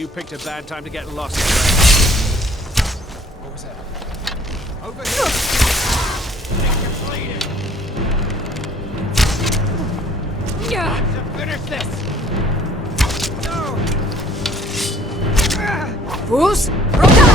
You picked a bad time to get lost. What was that? Over here! Make you bleeding! To finish this! No! Fools! Roka!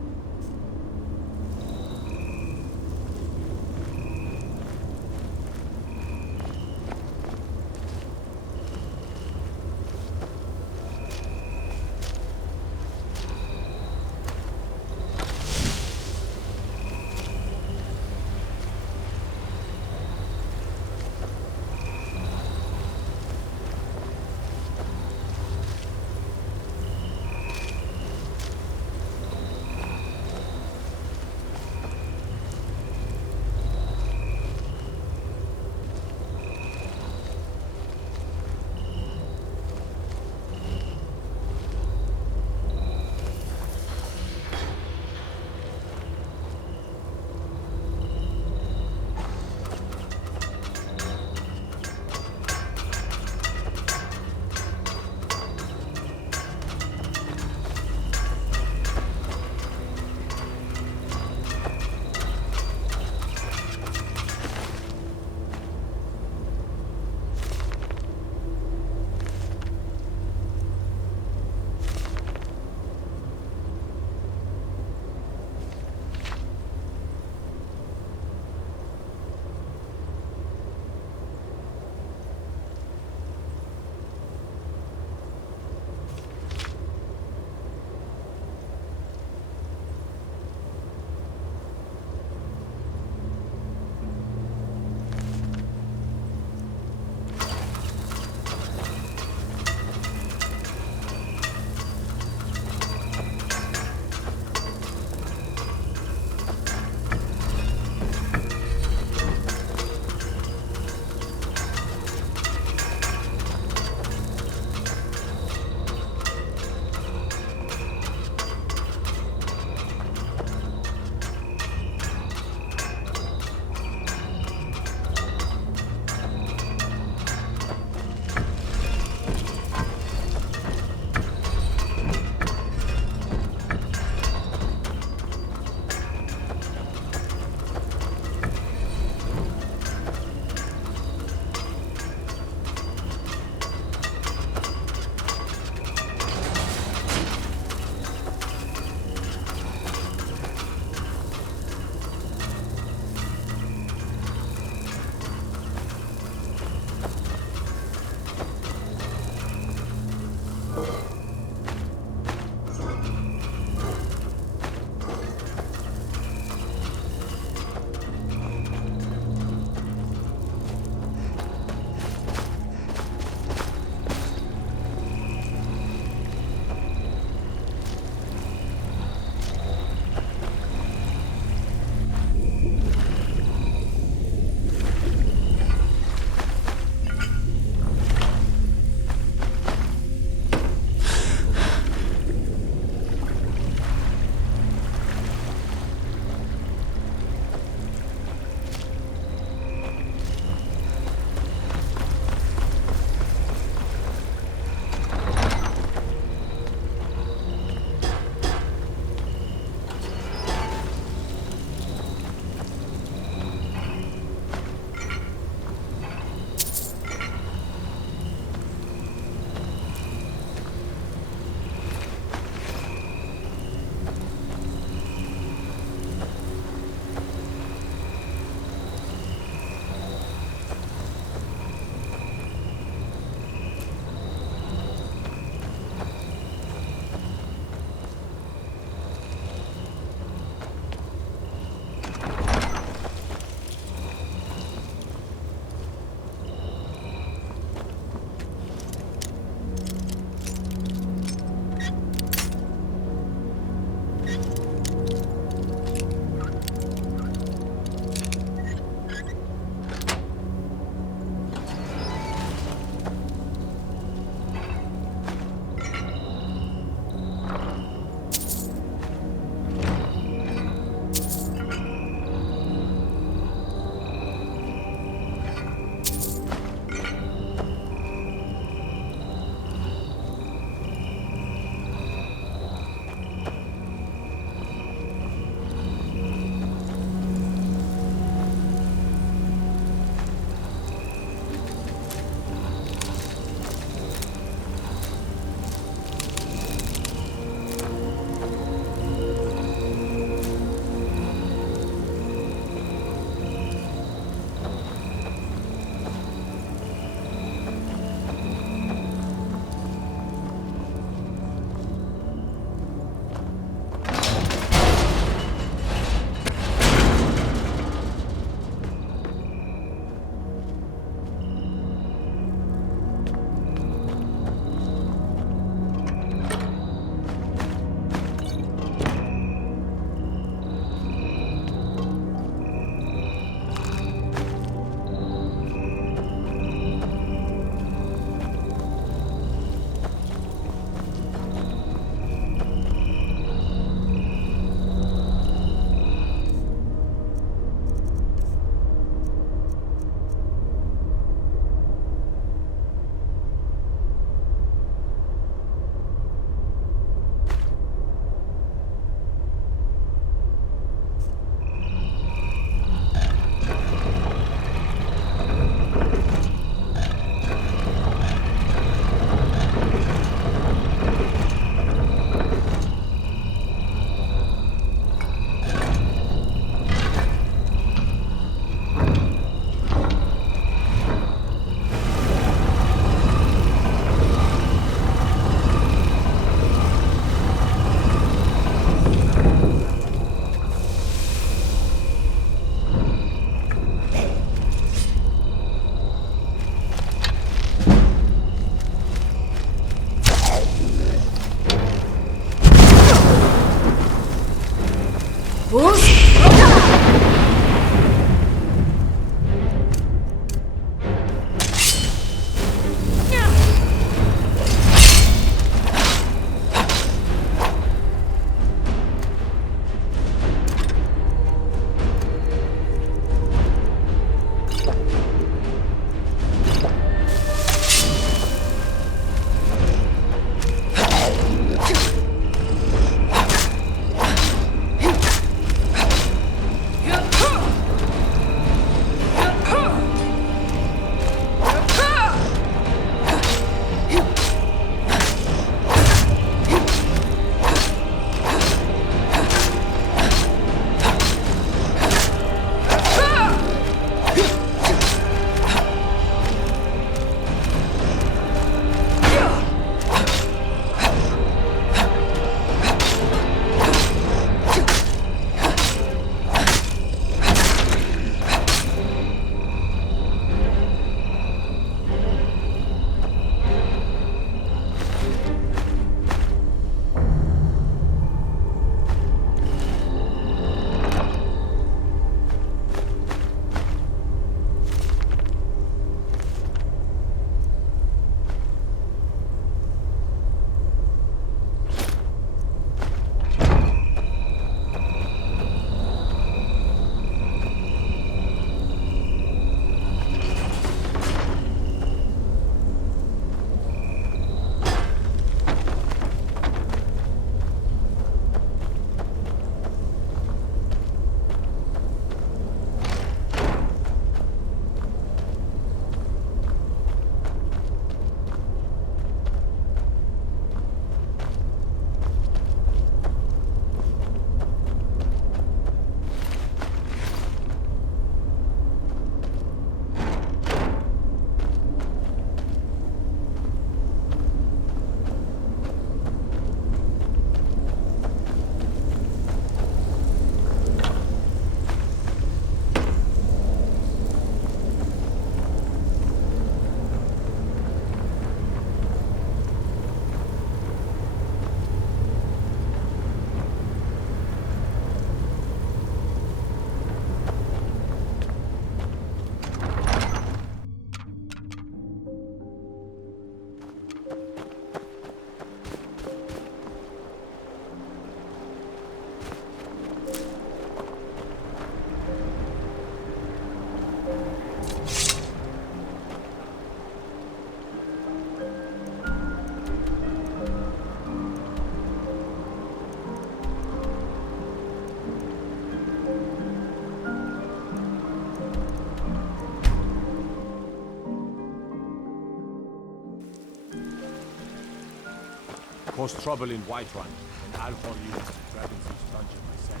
Cause trouble in Whiterun, and I'll haul you into the Dragon's dungeon myself.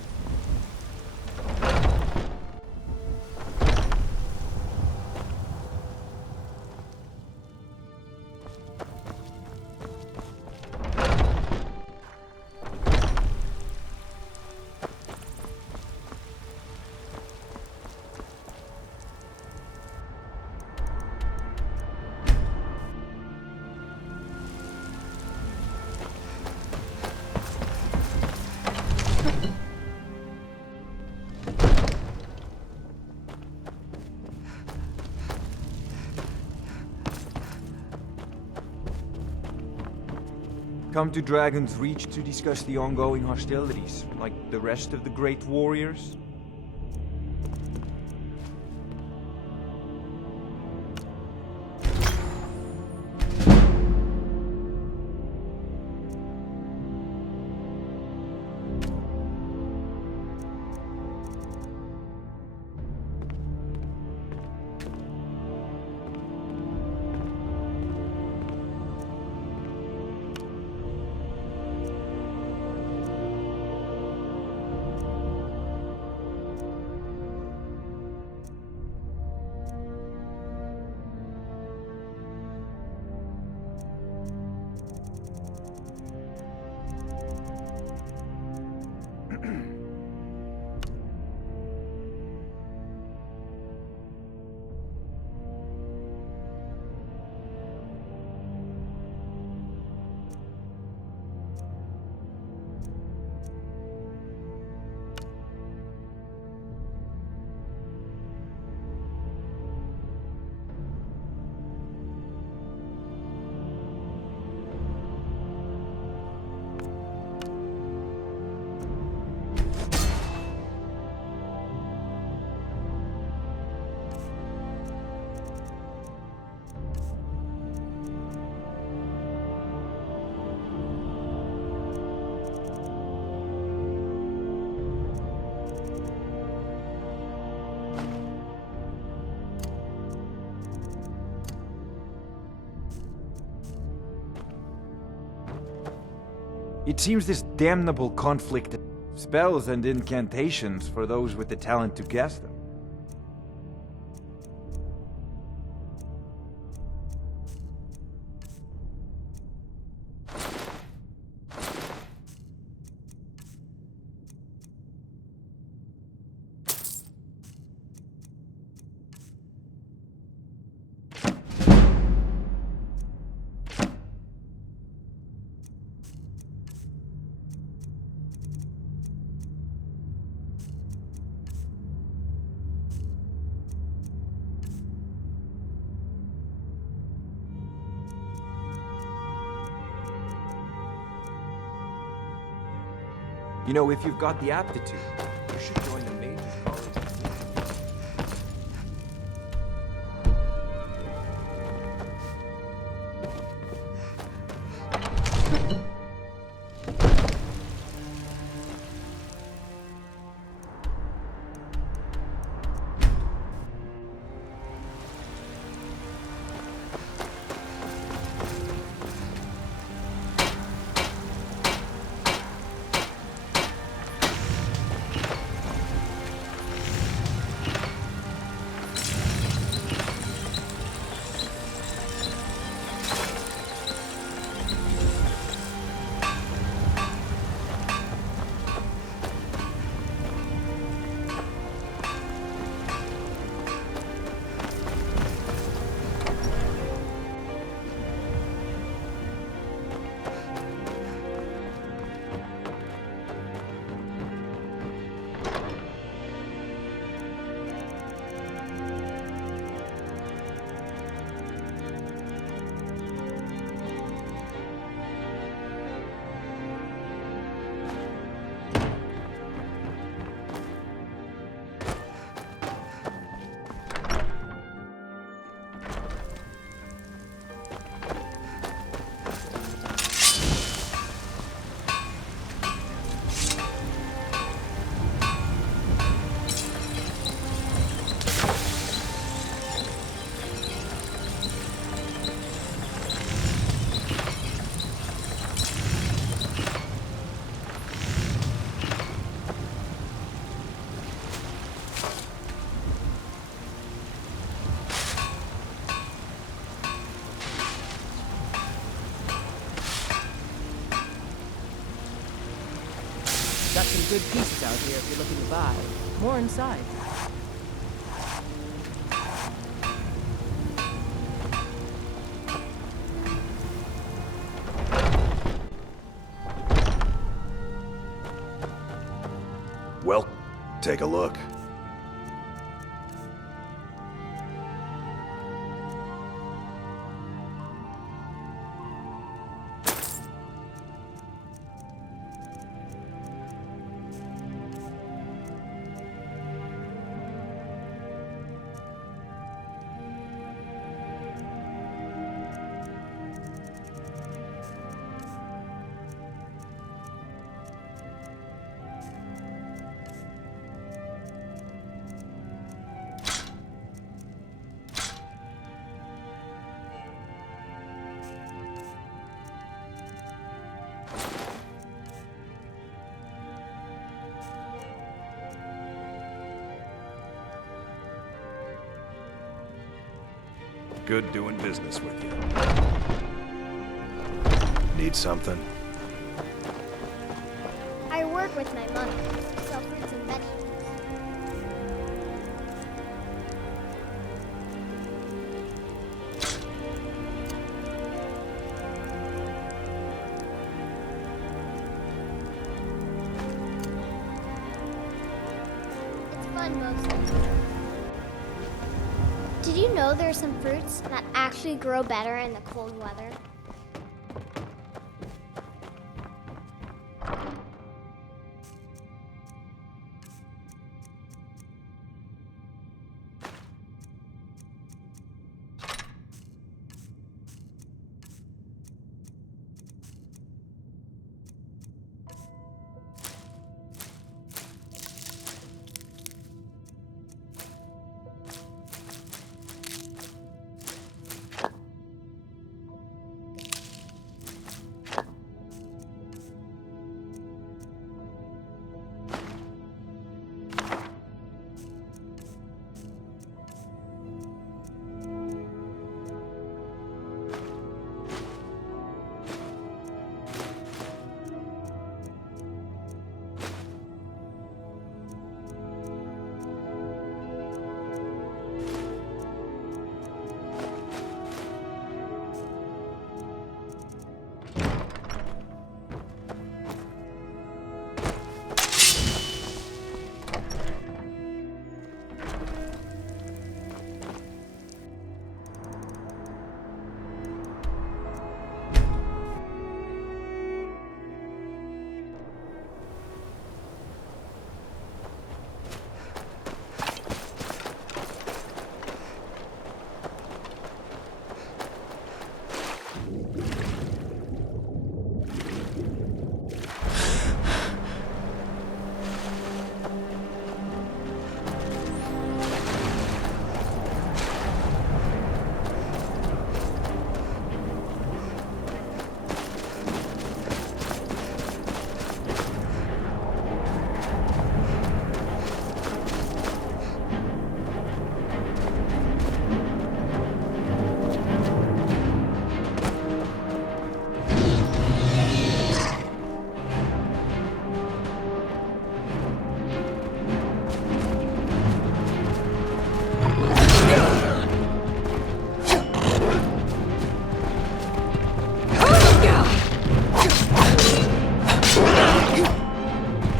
Come to Dragon's Reach to discuss the ongoing hostilities, like the rest of the great warriors? It seems this damnable conflict spells and incantations for those with the talent to guess them. You know, if you've got the aptitude, you should join the Mages College. Got some good pieces out here if you're looking to buy. More inside. Well, take a look. Good doing business with you. Need something? I work with my mother. Sell fruits and vegetables. It's fun mostly. Did you know there are some fruits that actually grow better in the cold weather?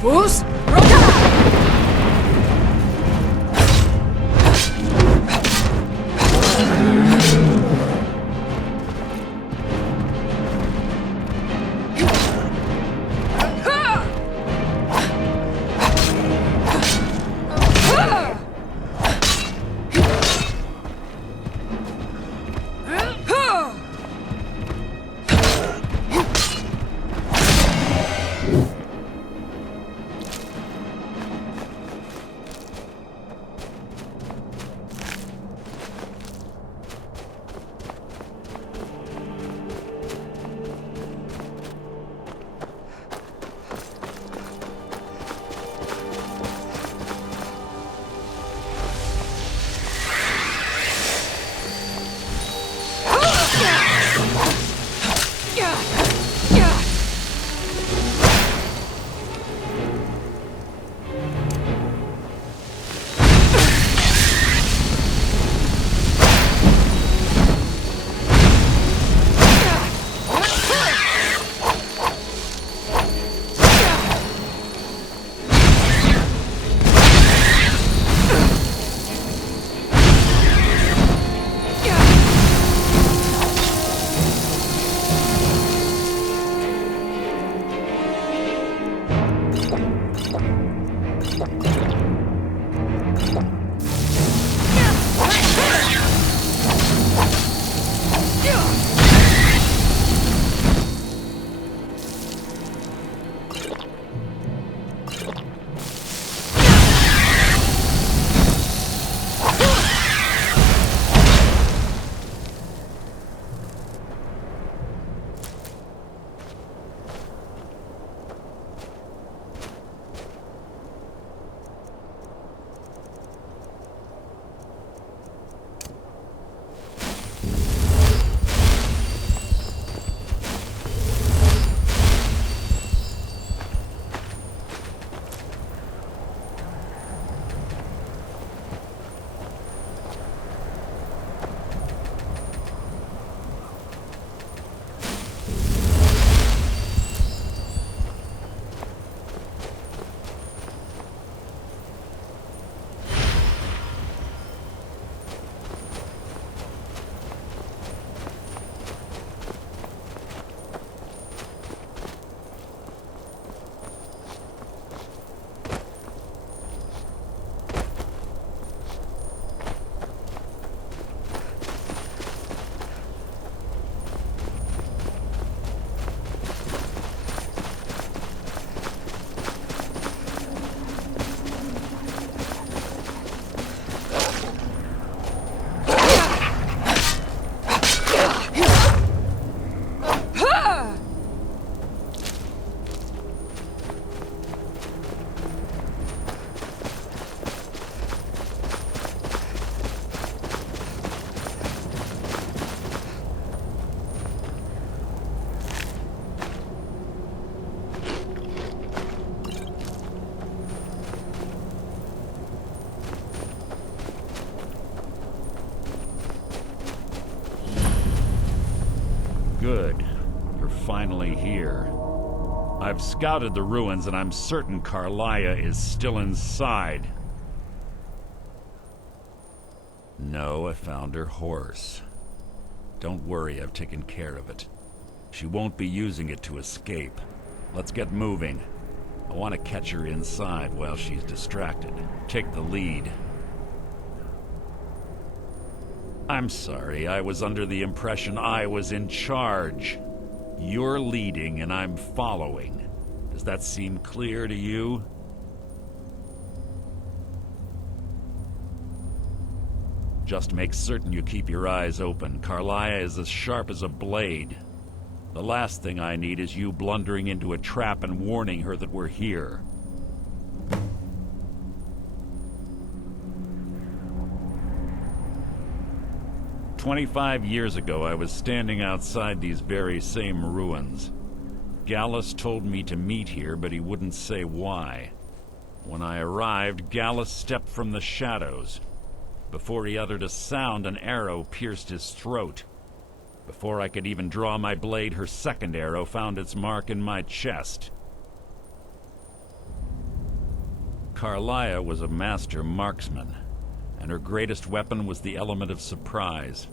Fus! finally here. I've scouted the ruins and I'm certain Carlia is still inside. No, I found her horse. Don't worry, I've taken care of it. She won't be using it to escape. Let's get moving. I want to catch her inside while she's distracted. Take the lead. I'm sorry, I was under the impression I was in charge. You're leading and I'm following. Does that seem clear to you? Just make certain you keep your eyes open. Carlia is as sharp as a blade. The last thing I need is you blundering into a trap and warning her that we're here. "25 years ago, I was standing outside these very same ruins. Gallus told me to meet here, but he wouldn't say why. When I arrived, Gallus stepped from the shadows. Before he uttered a sound, an arrow pierced his throat. Before I could even draw my blade, her second arrow found its mark in my chest. Carlia was a master marksman, and her greatest weapon was the element of surprise.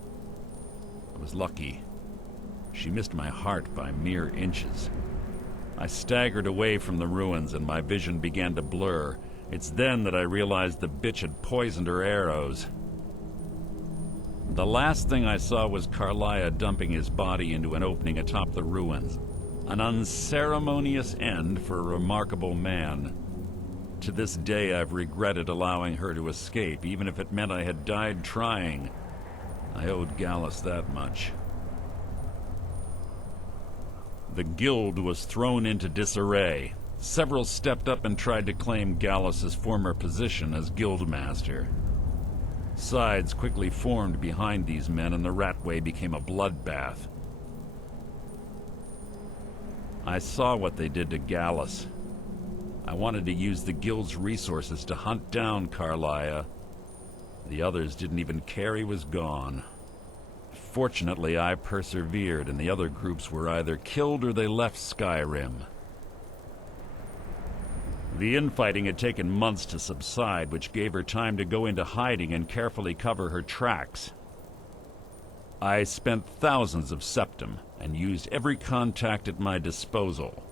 I was lucky. She missed my heart by mere inches. I staggered away from the ruins and my vision began to blur. It's then that I realized the bitch had poisoned her arrows. The last thing I saw was Carlia dumping his body into an opening atop the ruins. An unceremonious end for a remarkable man. To this day, I've regretted allowing her to escape, even if it meant I had died trying. I owed Gallus that much. The guild was thrown into disarray. Several stepped up and tried to claim Gallus's former position as guildmaster. Sides quickly formed behind these men, and the Ratway became a bloodbath. I saw what they did to Gallus. I wanted to use the guild's resources to hunt down Carlia. The others didn't even care he was gone. Fortunately, I persevered, and the other groups were either killed or they left Skyrim. The infighting had taken months to subside, which gave her time to go into hiding and carefully cover her tracks. I spent thousands of septum and used every contact at my disposal.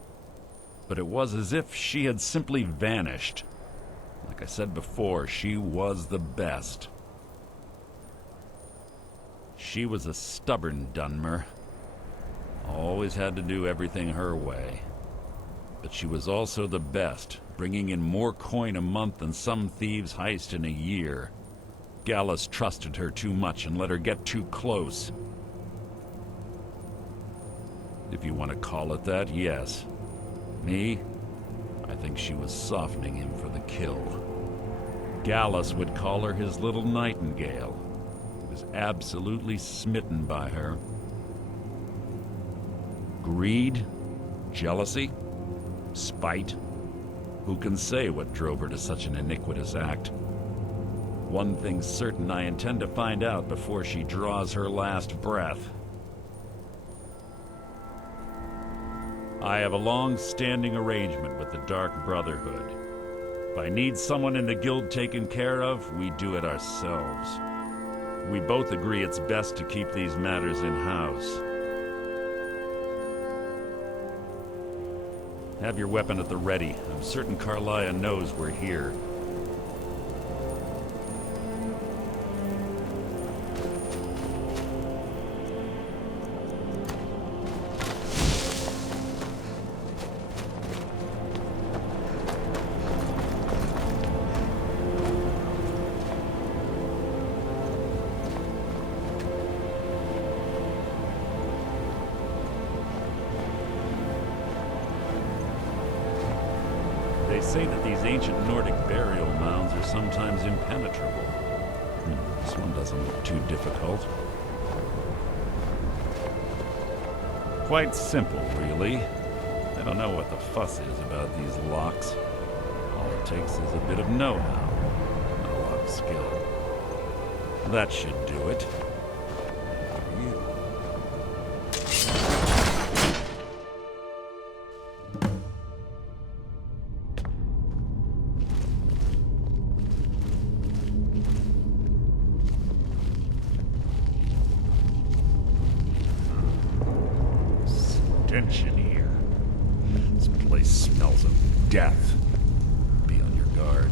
But it was as if she had simply vanished. Like I said before, she was the best. She was a stubborn Dunmer. Always had to do everything her way. But she was also the best, bringing in more coin a month than some thieves heist in a year. Gallus trusted her too much and let her get too close. If you want to call it that, yes. Me? I think she was softening him for the kill. Gallus would call her his little nightingale. He was absolutely smitten by her. Greed? Jealousy? Spite? Who can say what drove her to such an iniquitous act? One thing's certain, I intend to find out before she draws her last breath. I have a long-standing arrangement with the Dark Brotherhood. If I need someone in the guild taken care of, we do it ourselves. We both agree it's best to keep these matters in-house. Have your weapon at the ready. I'm certain Carlia knows we're here. They say that these ancient Nordic burial mounds are sometimes impenetrable. This one doesn't look too difficult. Quite simple, really. I don't know what the fuss is about these locks. All it takes is a bit of know-how, not a lot of skill. That should do it. For you. place smells of death. Be on your guard.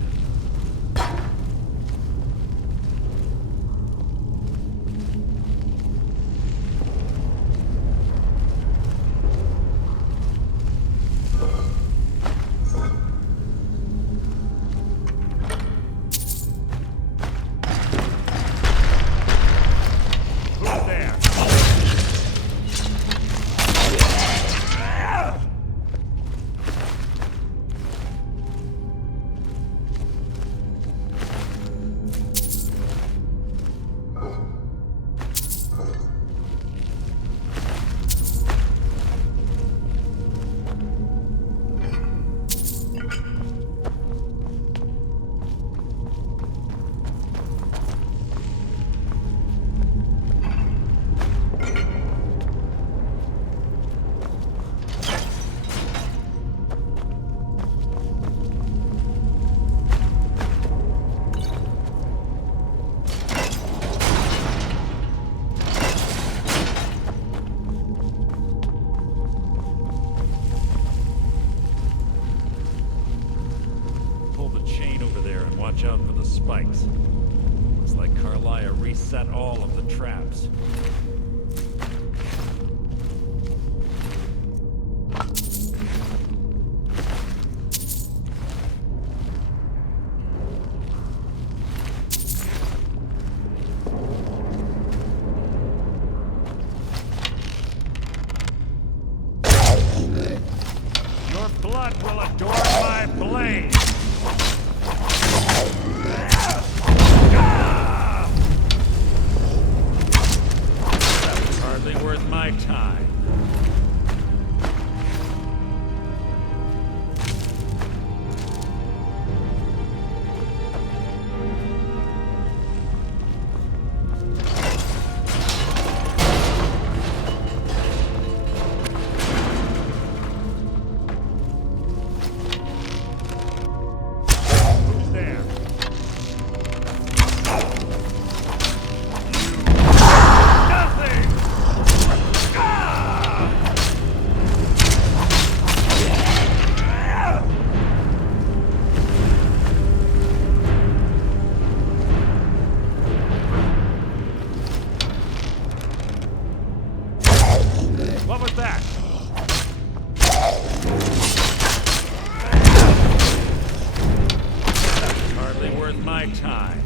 Watch out for the spikes. Looks like Carlia reset all of the traps. Your blood will adorn my blade! Worth my time. Who's there? What was that? Hardly worth my time.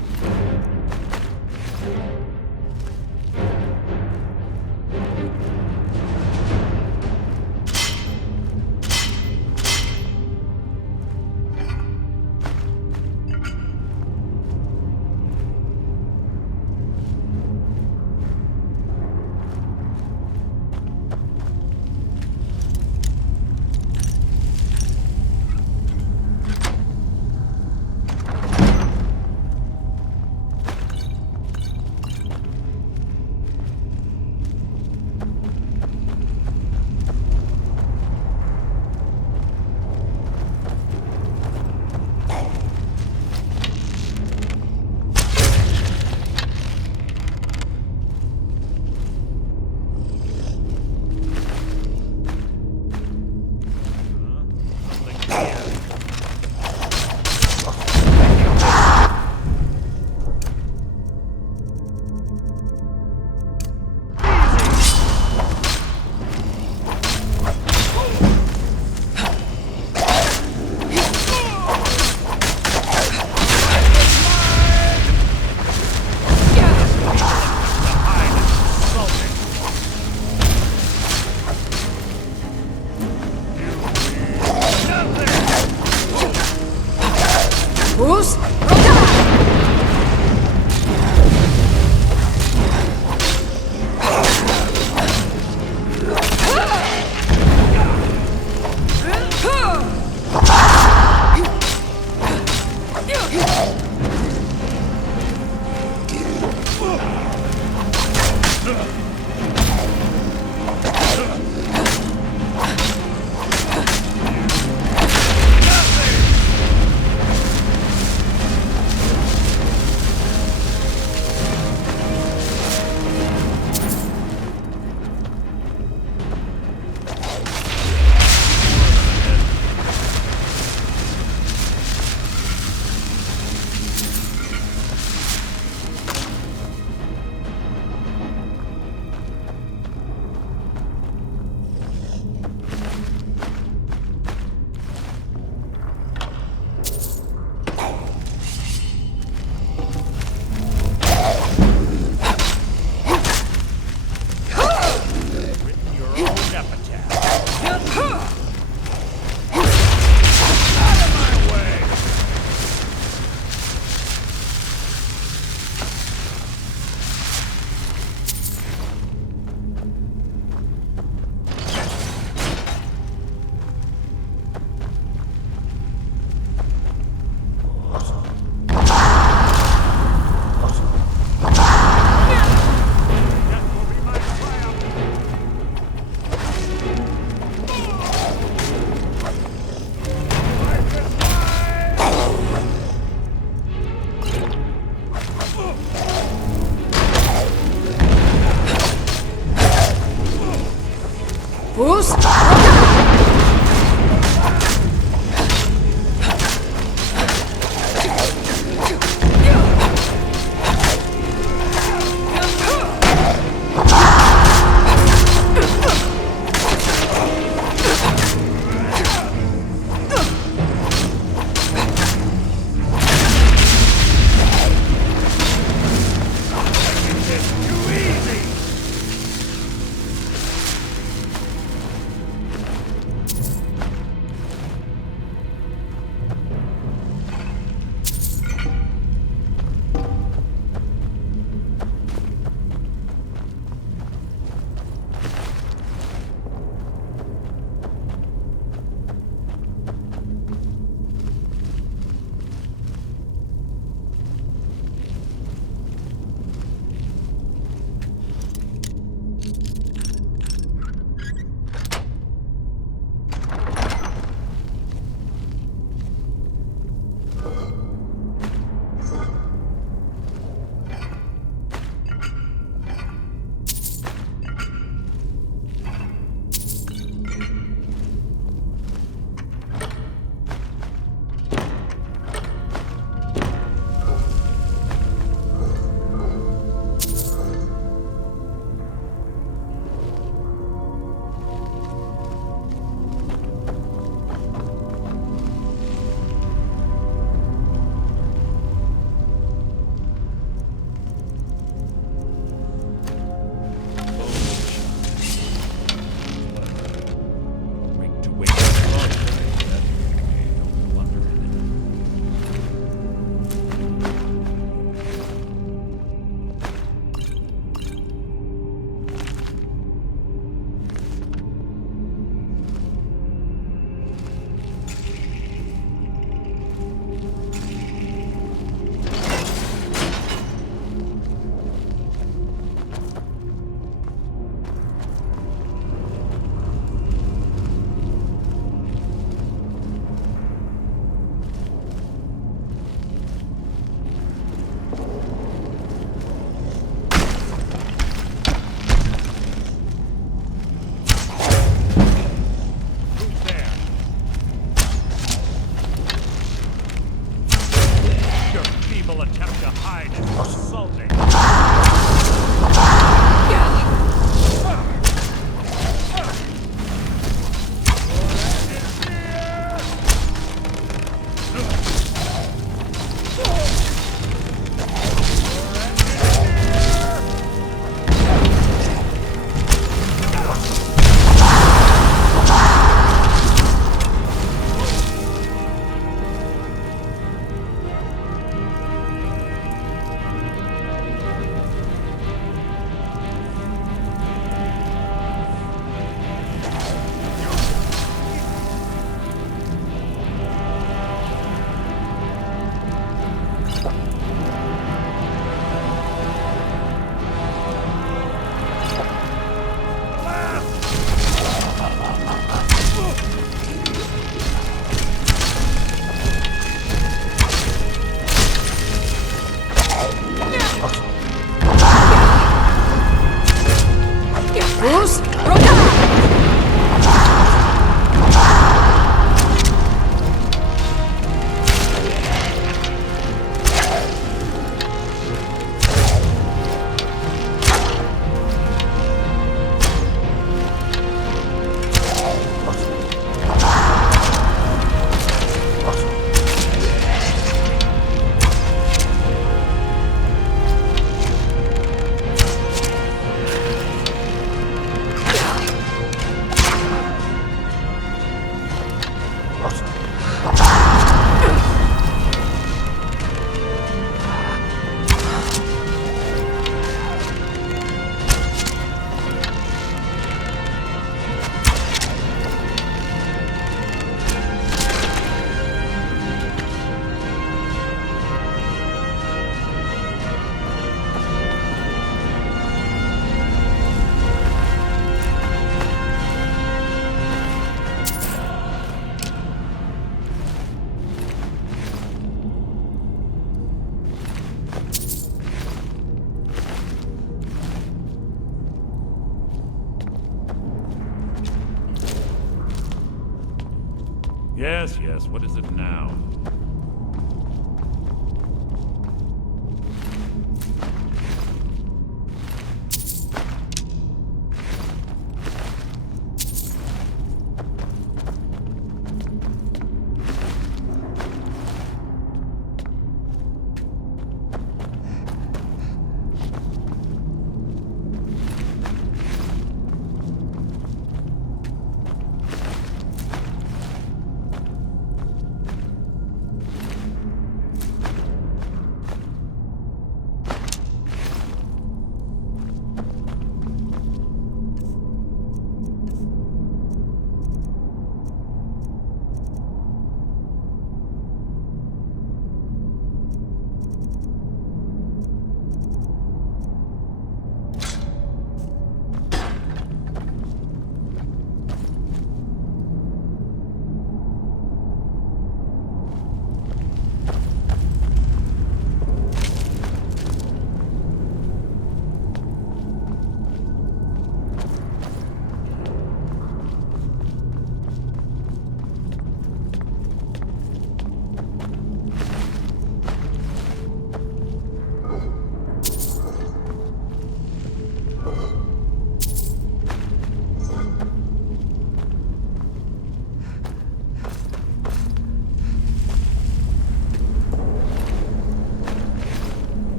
Yes, yes, what is it now?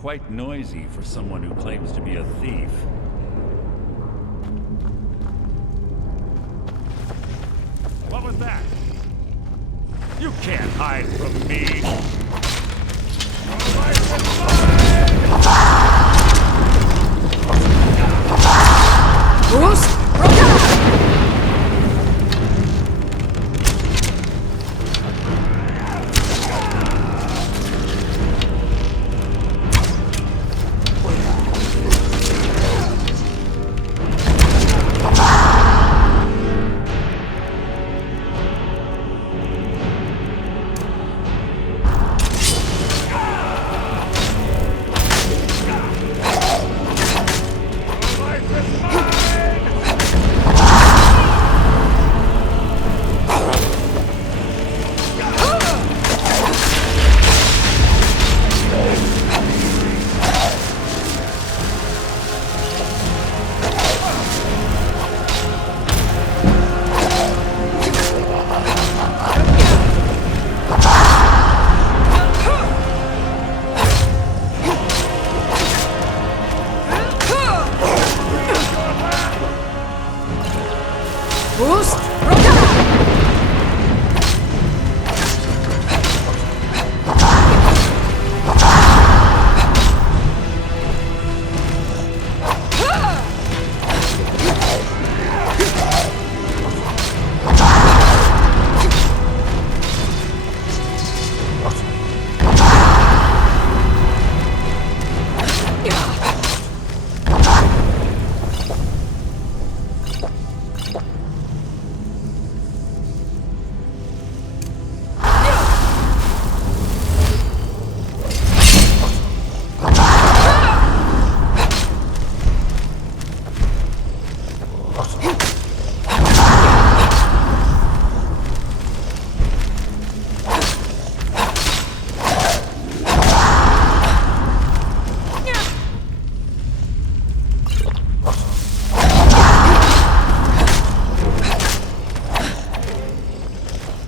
Quite noisy for someone who claims to be a thief. What was that? You can't hide from me! Your life is mine! Bruce! Life is mine!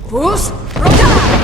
Who's Roda?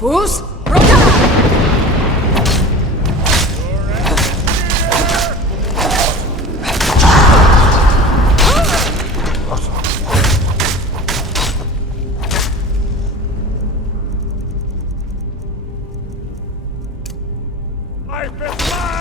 Who's Roda? Life is mine!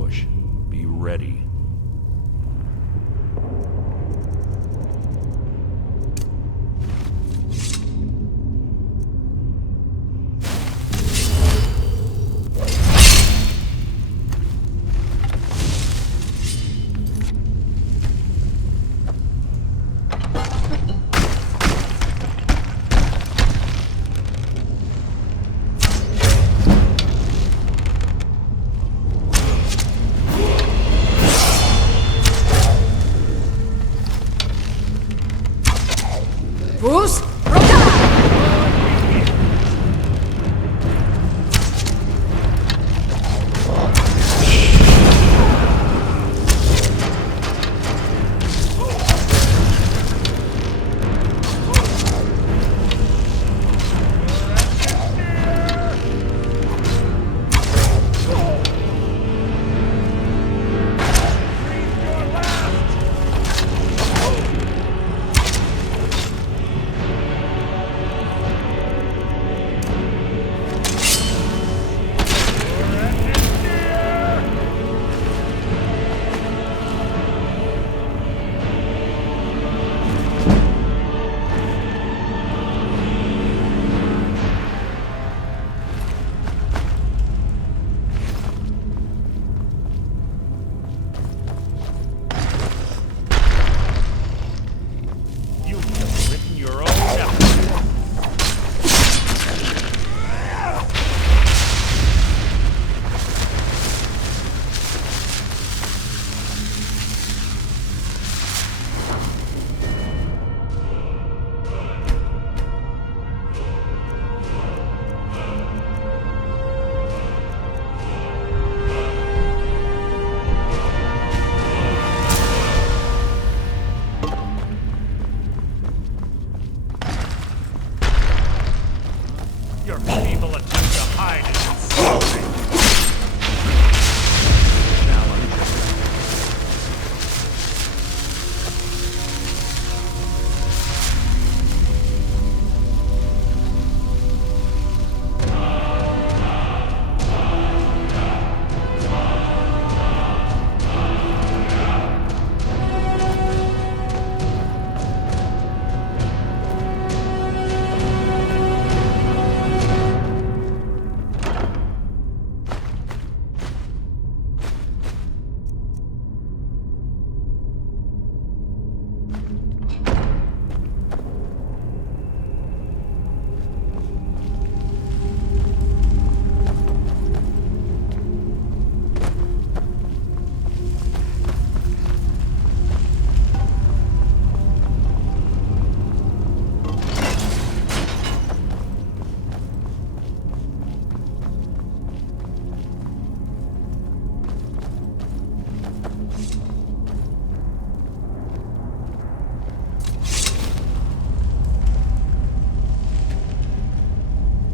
ambush. Be ready. Bruce! Your feeble attempt to hide is insulting.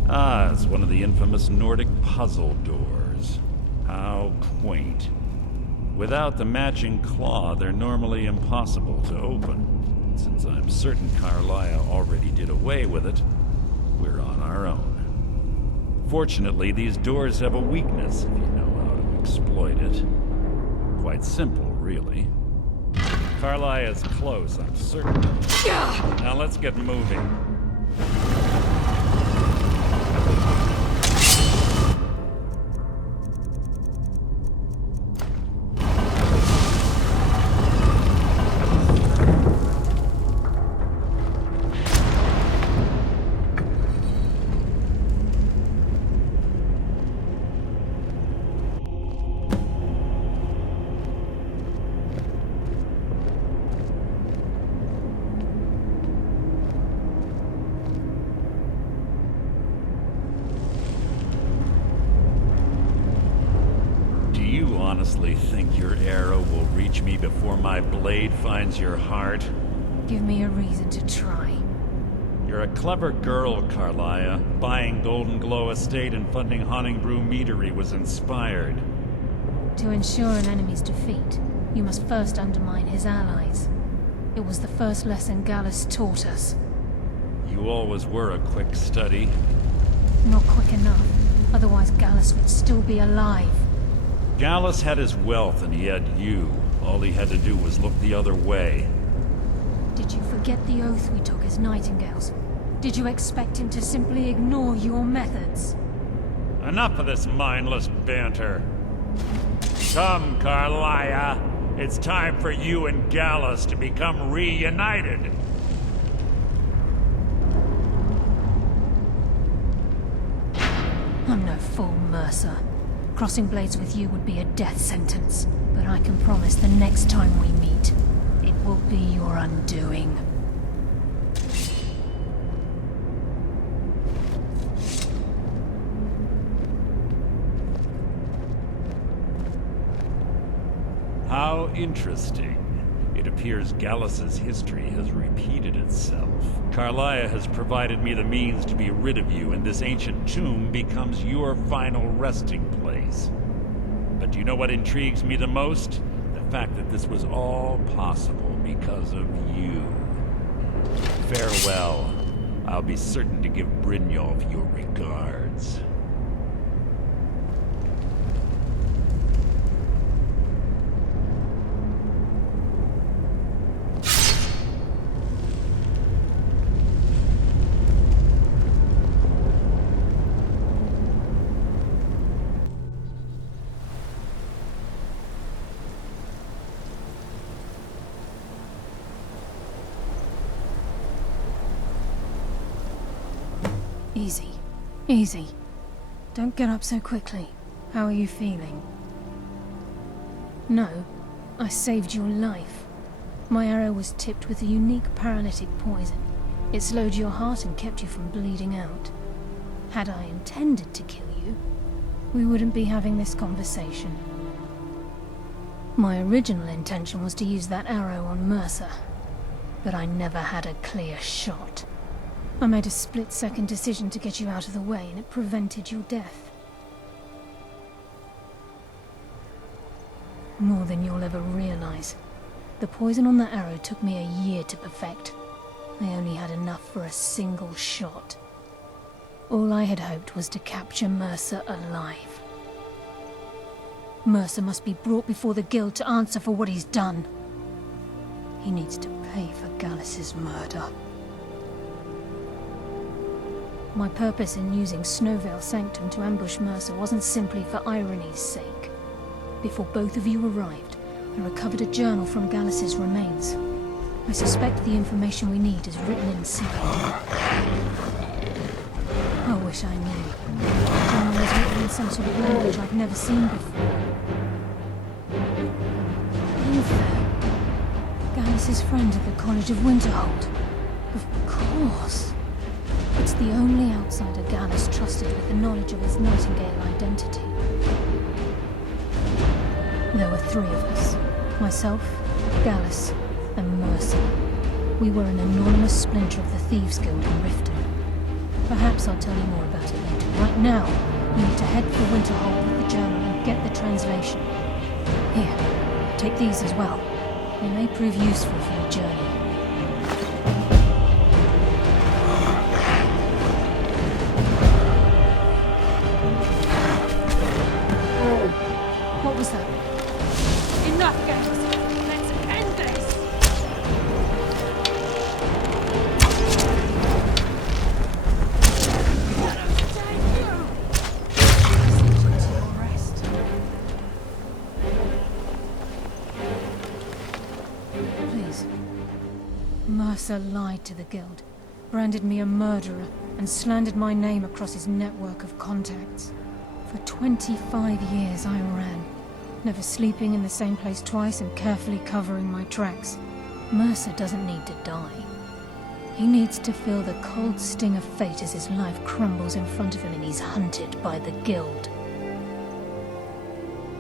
Ah, it's one of the infamous Nordic puzzle doors. How quaint. Without the matching claw, they're normally impossible to open. Since I'm certain Carlia already did away with it, we're on our own. Fortunately, these doors have a weakness if you know how to exploit it. Quite simple, really. Carlia's close, I'm certain. Now let's get moving. Honestly think your arrow will reach me before my blade finds your heart? Give me a reason to try. You're a clever girl, Carlia. Buying Golden Glow Estate and funding Haunting Brew Meadery was inspired. To ensure an enemy's defeat, you must first undermine his allies. It was the first lesson Gallus taught us. You always were a quick study. Not quick enough, otherwise Gallus would still be alive. Gallus had his wealth and he had you. All he had to do was look the other way. Did you forget the oath we took as Nightingales? Did you expect him to simply ignore your methods? Enough of this mindless banter. Come, Carlia. It's time for you and Gallus to become reunited. I'm no fool, Mercer. Crossing blades with you would be a death sentence. But I can promise the next time we meet, it will be your undoing. How interesting. It appears Gallus's history has repeated itself. Carlia has provided me the means to be rid of you, and this ancient tomb becomes your final resting place. But do you know what intrigues me the most? The fact that this was all possible because of you. Farewell. I'll be certain to give Brynjolf your regards. Easy. Easy. Don't get up so quickly. How are you feeling? No, I saved your life. My arrow was tipped with a unique paralytic poison. It slowed your heart and kept you from bleeding out. Had I intended to kill you, we wouldn't be having this conversation. My original intention was to use that arrow on Mercer, but I never had a clear shot. I made a split-second decision to get you out of the way, and it prevented your death. More than you'll ever realize. The poison on that arrow took me a year to perfect. I only had enough for a single shot. All I had hoped was to capture Mercer alive. Mercer must be brought before the Guild to answer for what he's done. He needs to pay for Gallus's murder. My purpose in using Snowveil Sanctum to ambush Mercer wasn't simply for irony's sake. Before both of you arrived, I recovered a journal from Gallus's remains. I suspect the information we need is written in secret. I wish I knew. The journal was written in some sort of language I've never seen before. Luther. Gallus's friend at the College of Winterhold. Of course. It's the only outsider Gallus trusted with the knowledge of his Nightingale identity. There were three of us. Myself, Gallus, and Mercer. We were an anonymous splinter of the Thieves Guild in Riften. Perhaps I'll tell you more about it later. Right now, we need to head for Winterhold with the journal and get the translation. Here, take these as well. They may prove useful for your journey. What was that? Enough, Gallus! Let's end this! Please. Mercer lied to the Guild, branded me a murderer, and slandered my name across his network of contacts. For 25 years I ran, never sleeping in the same place twice and carefully covering my tracks. Mercer doesn't need to die. He needs to feel the cold sting of fate as his life crumbles in front of him and he's hunted by the Guild.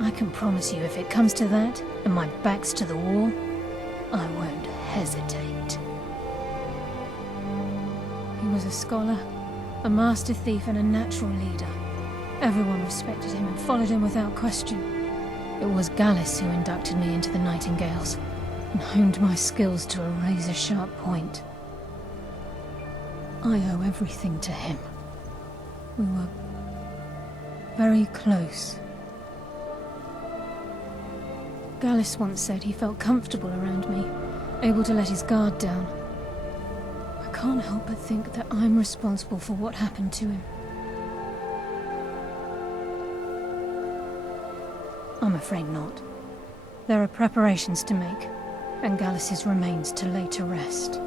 I can promise you, if it comes to that, and my back's to the wall, I won't hesitate. He was a scholar, a master thief, and a natural leader. Everyone respected him and followed him without question. It was Gallus who inducted me into the Nightingales, and honed my skills to a razor-sharp point. I owe everything to him. We were very close. Gallus once said he felt comfortable around me, able to let his guard down. I can't help but think that I'm responsible for what happened to him. I'm afraid not. There are preparations to make, and Gallus's remains to lay to rest.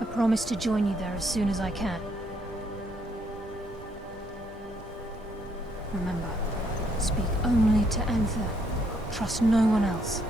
I promise to join you there as soon as I can. Remember, speak only to Anther. Trust no one else.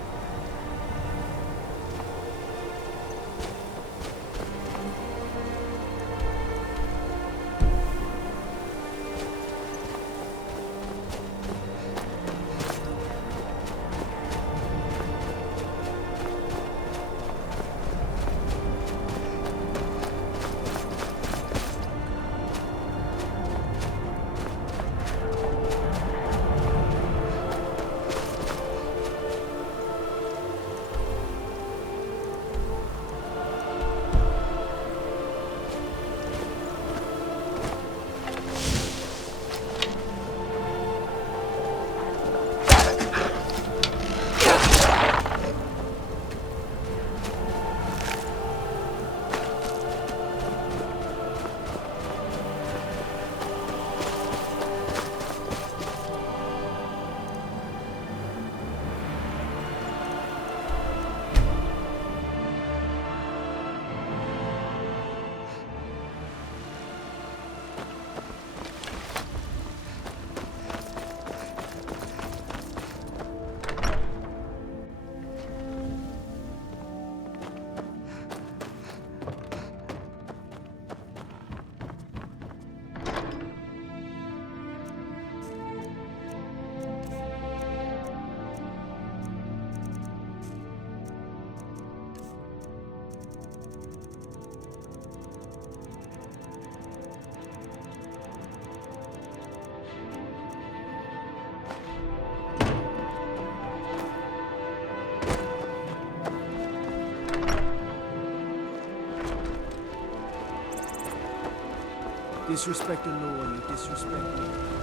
Disrespecting no one, you disrespect me.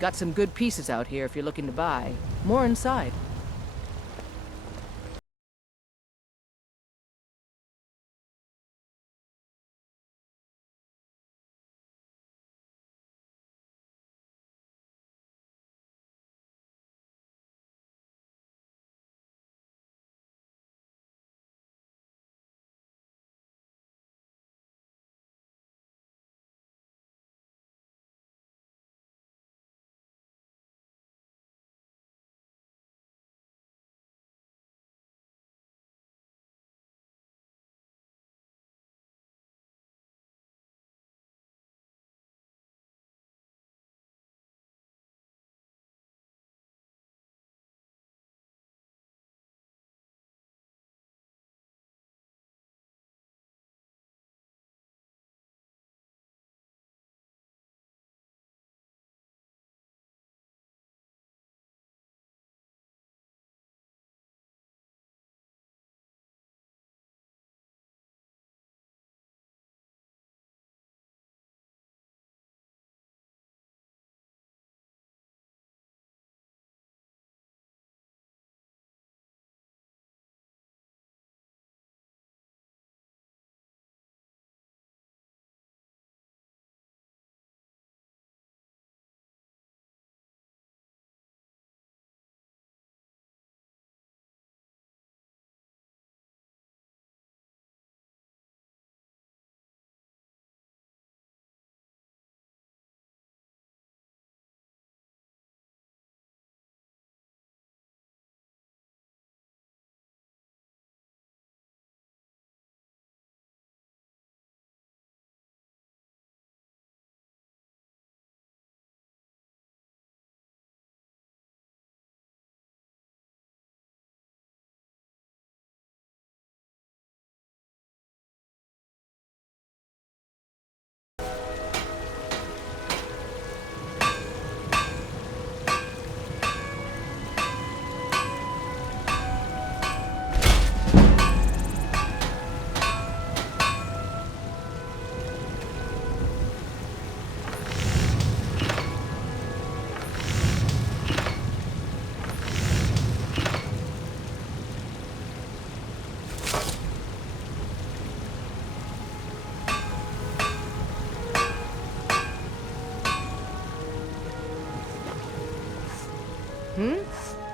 Got some good pieces out here if you're looking to buy. More inside.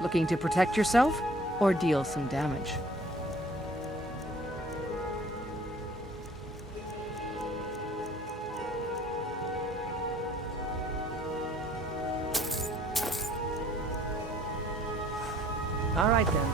Looking to protect yourself or deal some damage? All right then.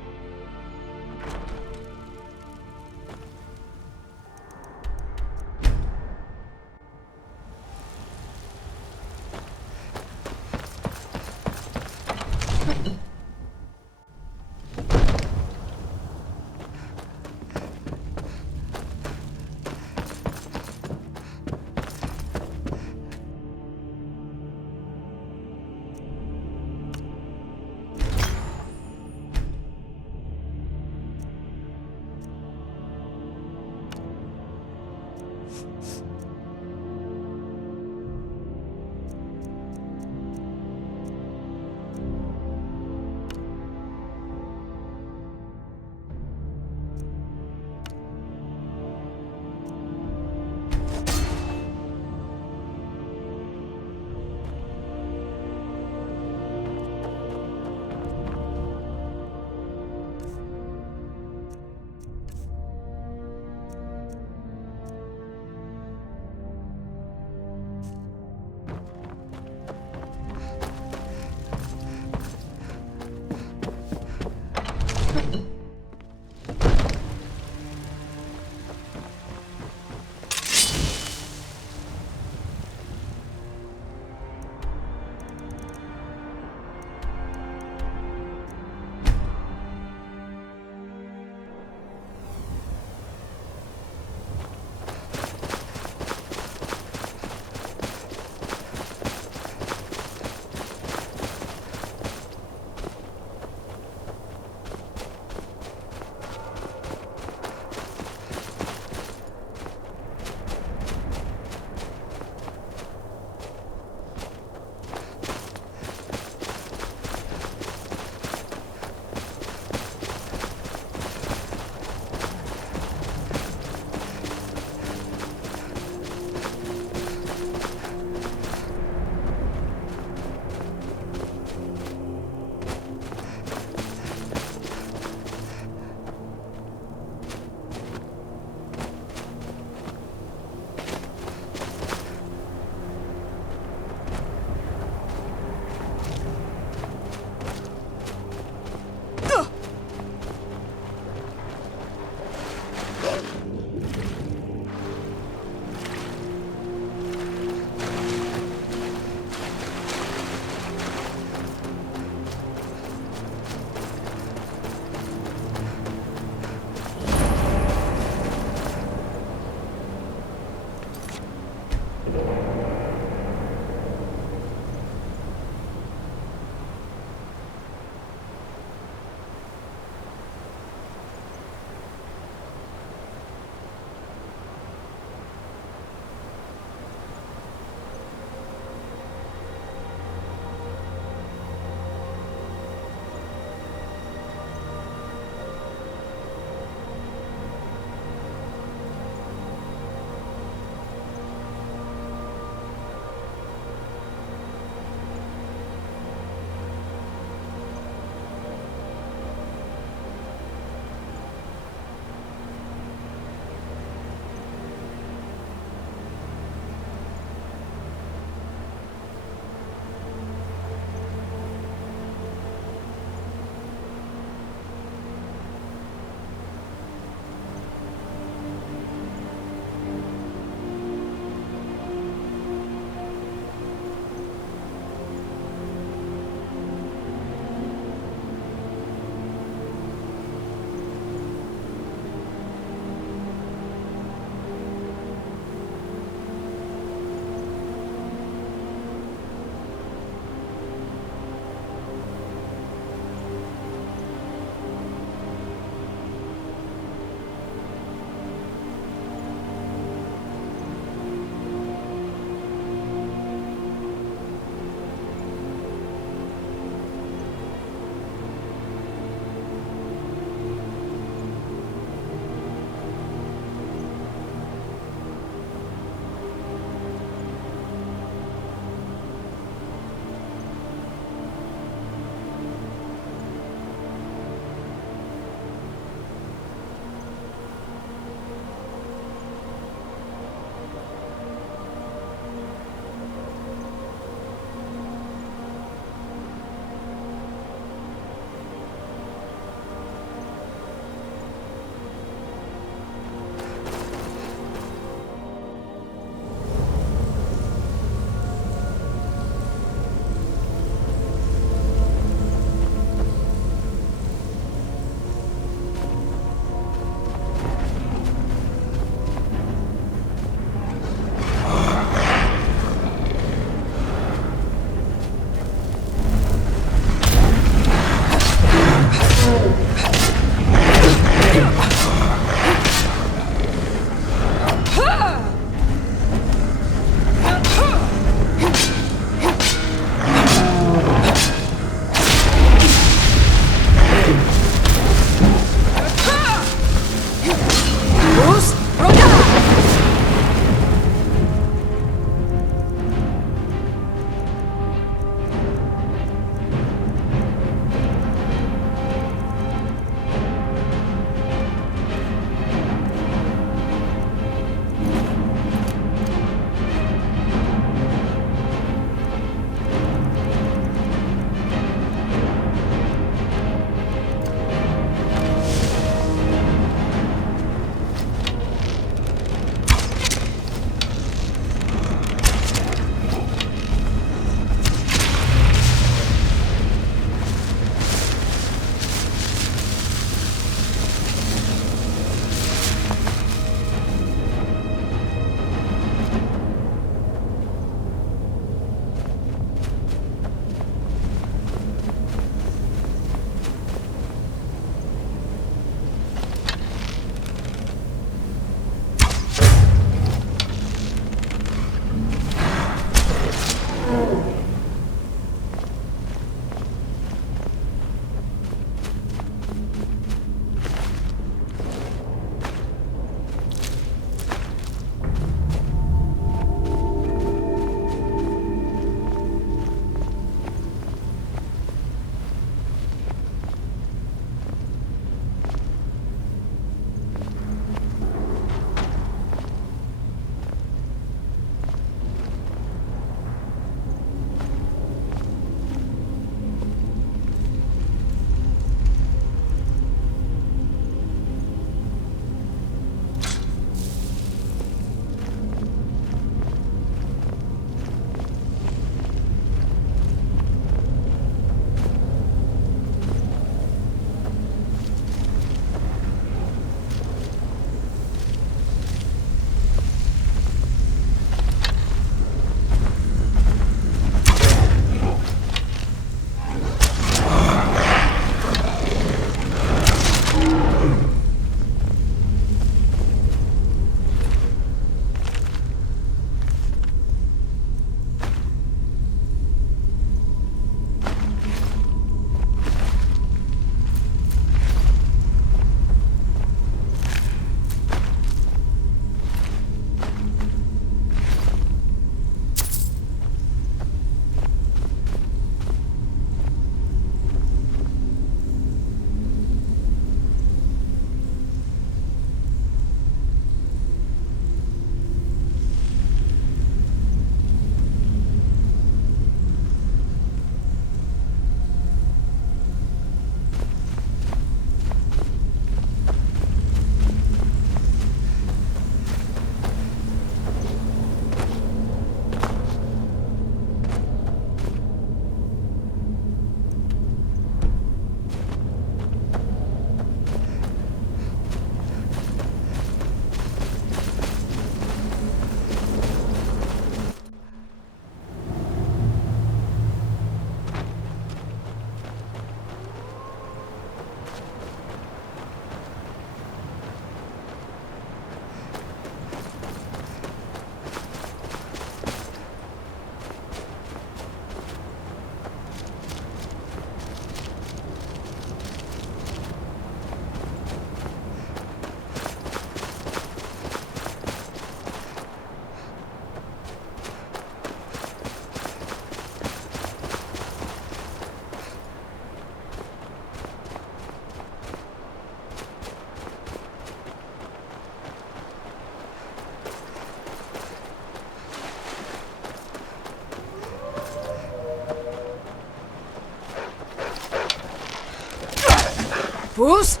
Fools!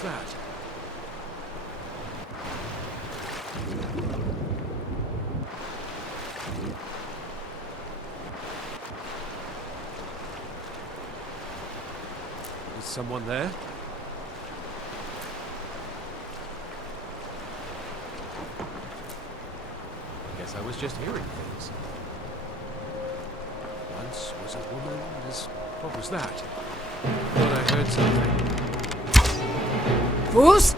What's that? Is someone there? I guess I was just hearing things. Once was a woman as... What was that? Thought I heard something. Fools!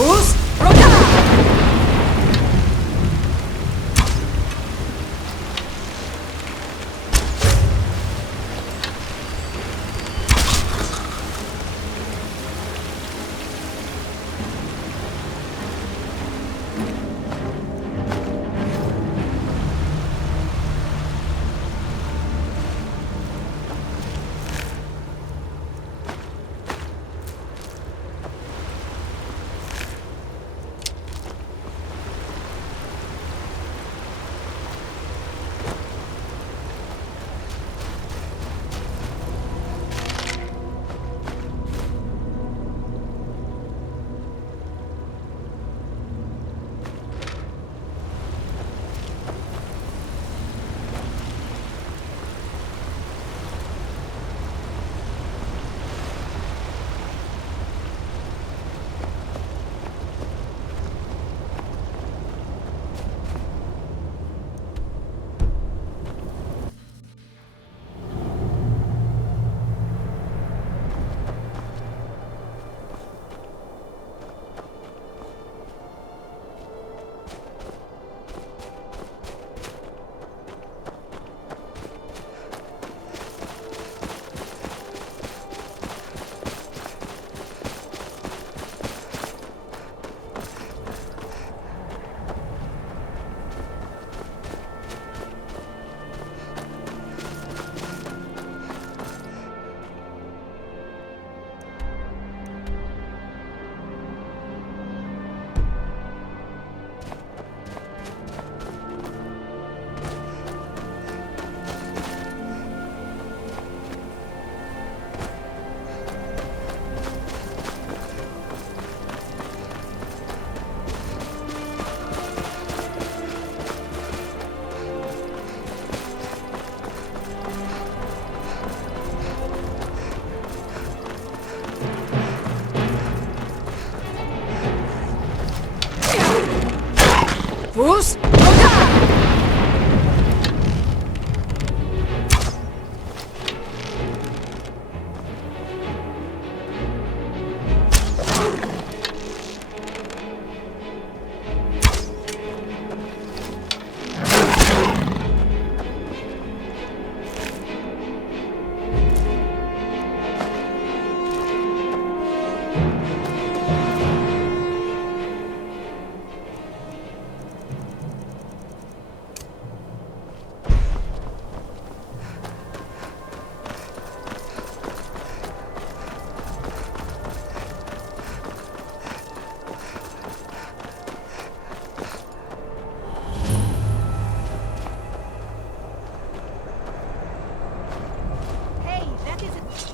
Fus!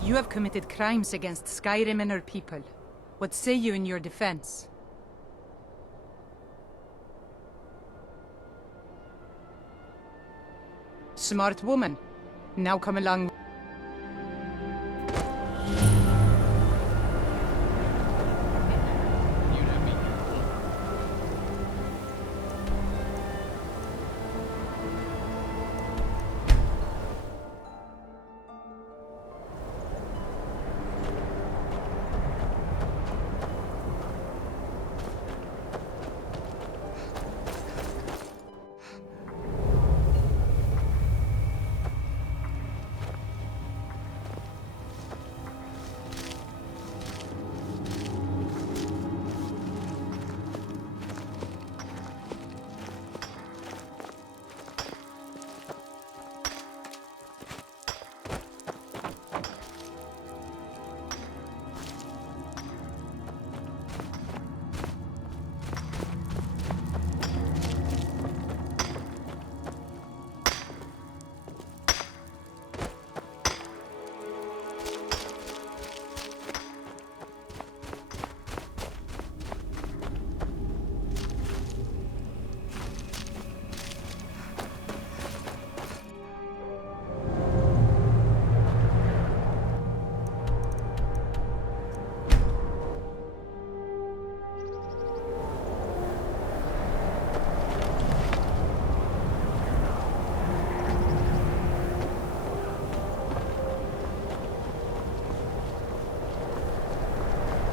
You have committed crimes against Skyrim and her people. What say you in your defense? Smart woman. Now come along.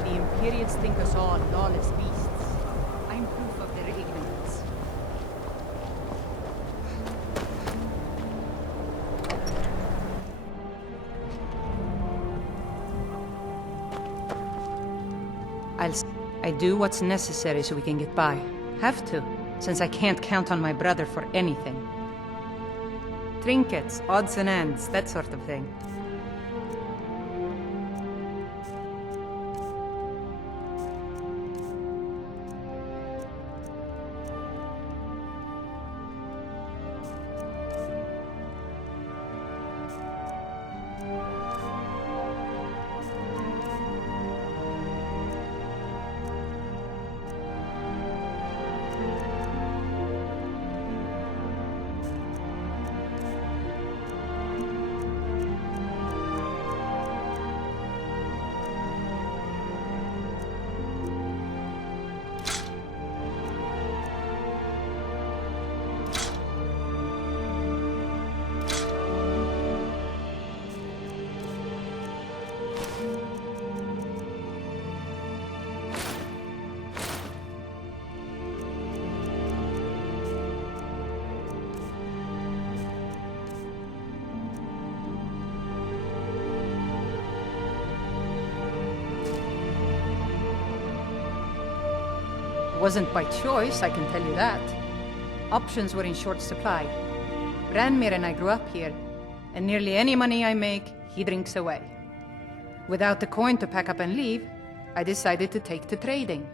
The Imperials think us all lawless beasts. I do what's necessary so we can get by. Have to, since I can't count on my brother for anything. Trinkets, odds and ends, that sort of thing. Wasn't by choice, I can tell you that. Options were in short supply. Ranmir and I grew up here, and nearly any money I make, he drinks away. Without the coin to pack up and leave, I decided to take to trading.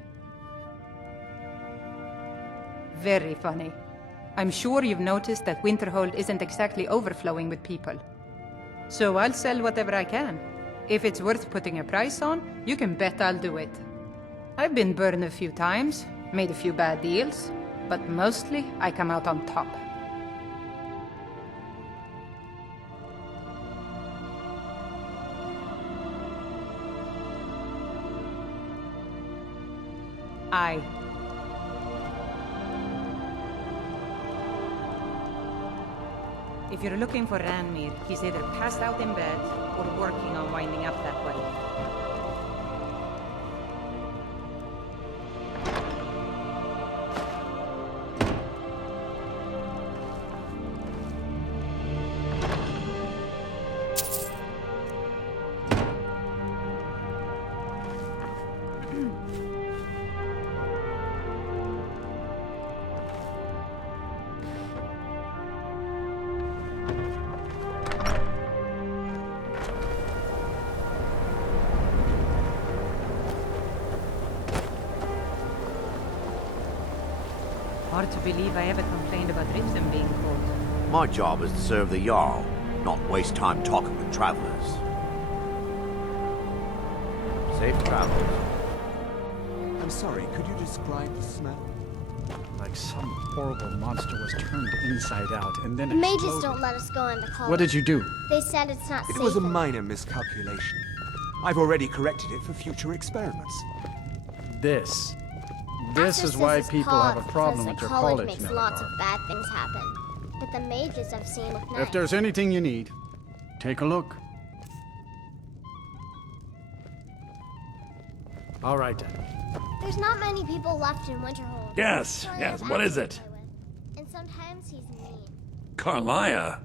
Very funny. I'm sure you've noticed that Winterhold isn't exactly overflowing with people. So I'll sell whatever I can. If it's worth putting a price on, you can bet I'll do it. I've been burned a few times, made a few bad deals, but mostly I come out on top. Aye. If you're looking for Ranmir, he's either passed out in bed or working on winding up that way. Hard to believe I ever complained about Riften being cold. My job is to serve the Jarl, not waste time talking with travelers. Safe travels. I'm sorry, could you describe the smell? Like some horrible monster was turned inside out and then The mages exploded. don't let us go in the college. What did you do? They said it's not safe. It was a minor miscalculation. I've already corrected it for future experiments. This Access is why is people called have a problem with because the your college makes now. lots of bad things happen. But the mages I've seen look nice. If there's anything you need, take a look. All right then. There's not many people left in Winterhold. Yes, So I yes, have what is access it? to And sometimes he's mean. Carlia?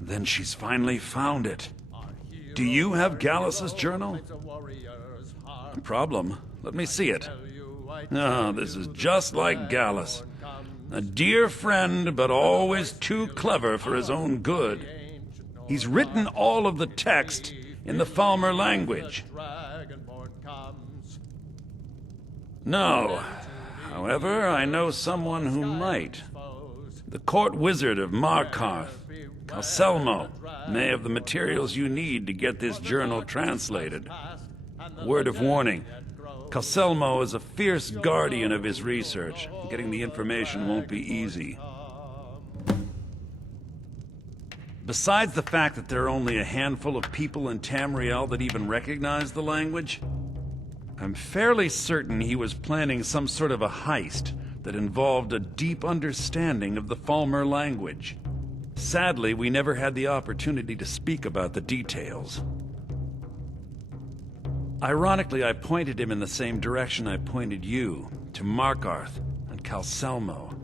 Then she's finally found it. Do you have Gallus's journal? A problem? Let me see it. Oh, this is just like Gallus. A dear friend, but always too clever for his own good. He's written all of the text in the Falmer language. No. However, I know someone who might. The court wizard of Markarth, Calselmo, may have the materials you need to get this journal translated. Word of warning. Calselmo is a fierce guardian of his research. Getting the information won't be easy. Besides the fact that there are only a handful of people in Tamriel that even recognize the language, I'm fairly certain he was planning some sort of a heist that involved a deep understanding of the Falmer language. Sadly, we never had the opportunity to speak about the details. Ironically, I pointed him in the same direction I pointed you, to Markarth and Calselmo.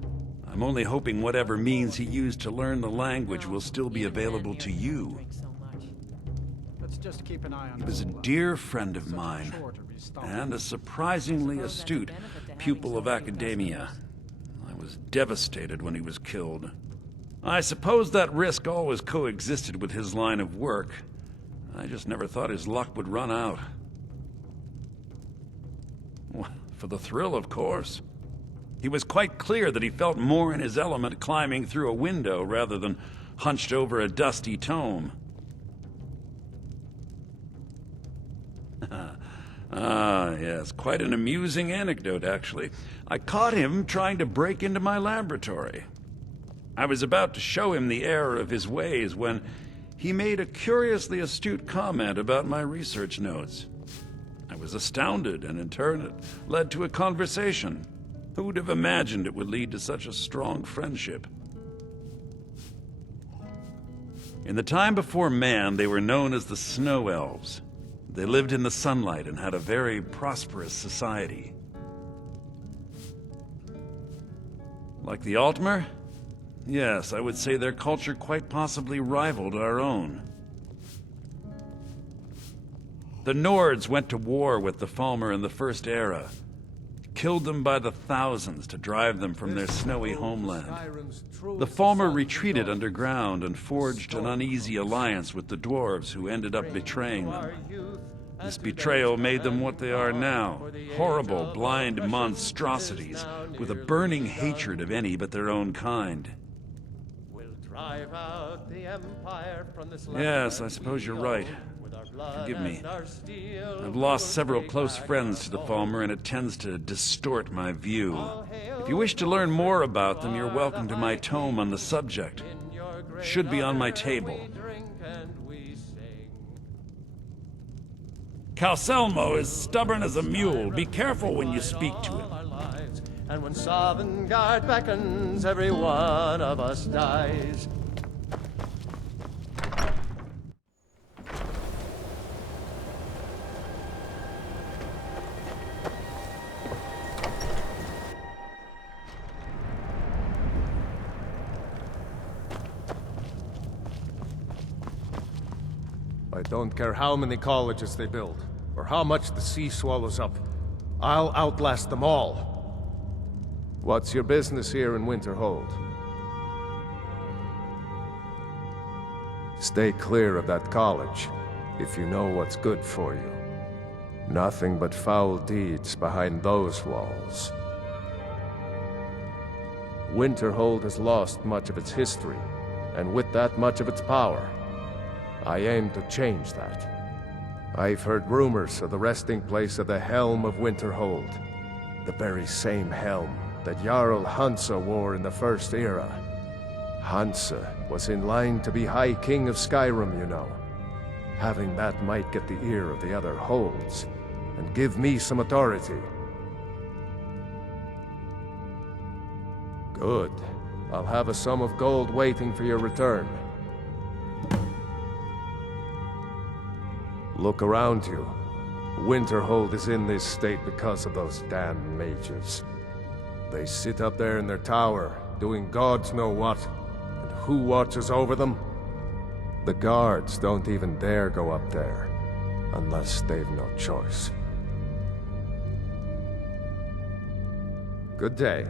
I'm only hoping whatever means he used to learn the language will still be available to you. Let's just keep an eye on He was a dear friend of mine, and a surprisingly astute pupil of academia. I was devastated when he was killed. I suppose that risk always coexisted with his line of work. I just never thought his luck would run out. Well, for the thrill, of course. He was quite clear that he felt more in his element climbing through a window rather than hunched over a dusty tome. Ah, yes, quite an amusing anecdote, actually. I caught him trying to break into my laboratory. I was about to show him the error of his ways when he made a curiously astute comment about my research notes. I was astounded, and in turn it led to a conversation. Who would have imagined it would lead to such a strong friendship? In the time before man, they were known as the Snow Elves. They lived in the sunlight and had a very prosperous society. Like the Altmer? Yes, I would say their culture quite possibly rivaled our own. The Nords went to war with the Falmer in the First Era, killed them by the thousands to drive them from their snowy homeland. The Falmer retreated underground and forged an uneasy alliance with the dwarves, who ended up betraying them. This betrayal made them what they are now, horrible, blind monstrosities with a burning hatred of any but their own kind. Yes, I suppose you're right. Forgive me. I've lost several close friends to the Falmer, and it tends to distort my view. If you wish to learn more about them, you're welcome to my tome on the subject. Should be on my table. Calcelmo is stubborn as a mule. Be careful when you speak to him. And when Sovngarde beckons, every one of us dies. I don't care how many colleges they build, or how much the sea swallows up. I'll outlast them all. What's your business here in Winterhold? Stay clear of that college, if you know what's good for you. Nothing but foul deeds behind those walls. Winterhold has lost much of its history, and with that much of its power. I aim to change that. I've heard rumors of the resting place of the Helm of Winterhold. The very same helm that Jarl Hansa wore in the First Era. Hansa was in line to be High King of Skyrim, you know. Having that might get the ear of the other holds, and give me some authority. Good. I'll have a sum of gold waiting for your return. Look around you. Winterhold is in this state because of those damn mages. They sit up there in their tower, doing gods know what. And who watches over them? The guards don't even dare go up there, unless they've no choice. Good day.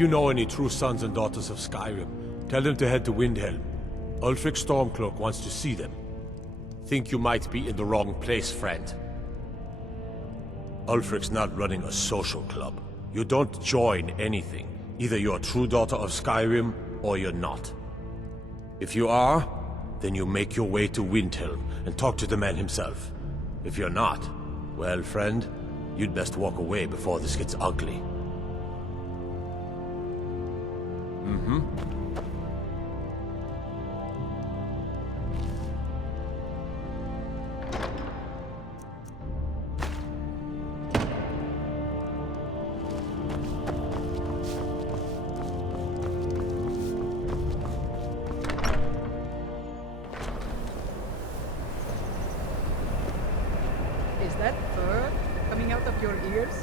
you know any true sons and daughters of Skyrim, tell them to head to Windhelm. Ulfric Stormcloak wants to see them. Think you might be in the wrong place, friend. Ulfric's not running a social club. You don't join anything. Either you're a true daughter of Skyrim, or you're not. If you are, then you make your way to Windhelm and talk to the man himself. If you're not, well, friend, you'd best walk away before this gets ugly. Mm-hmm. Is that fur coming out of your ears?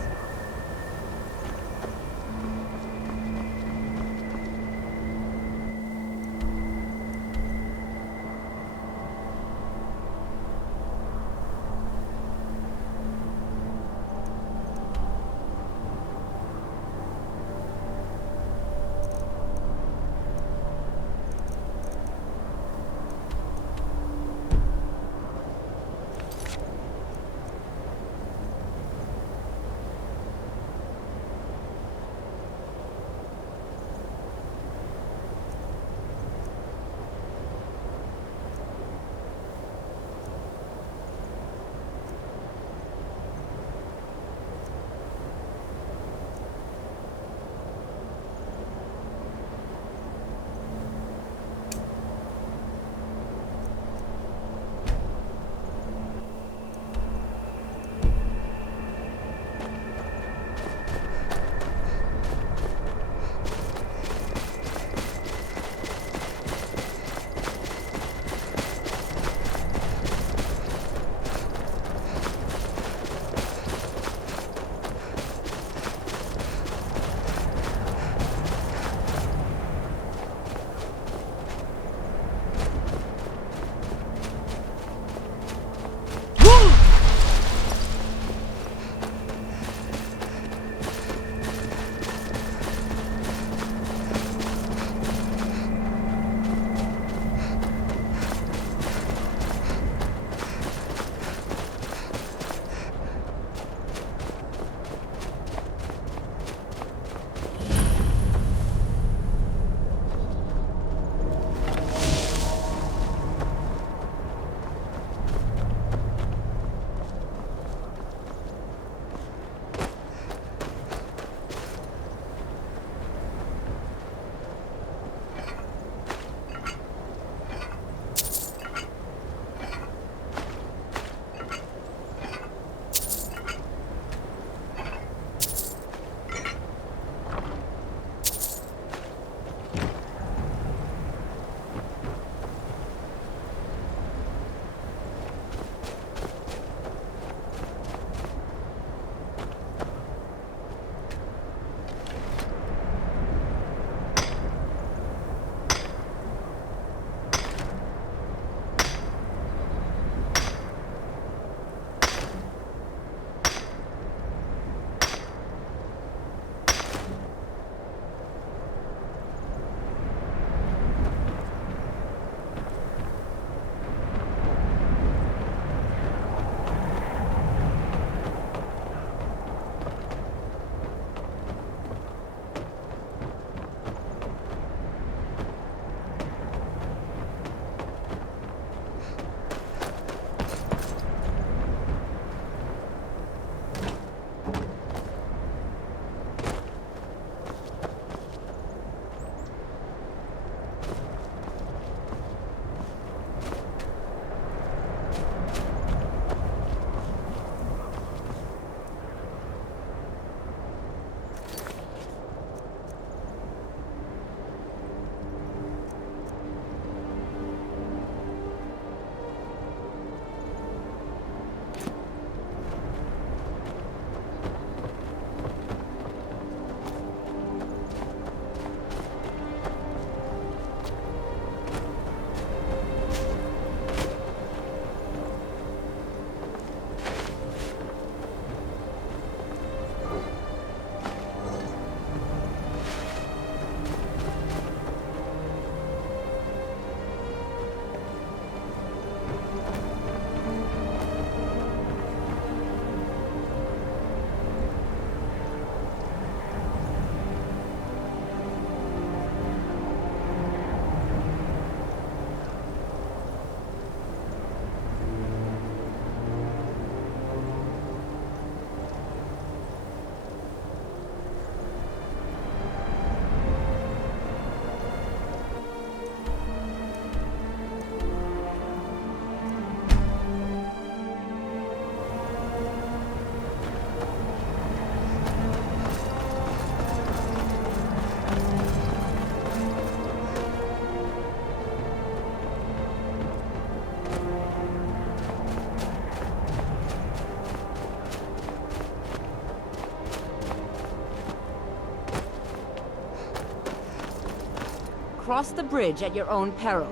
cross the bridge at your own peril.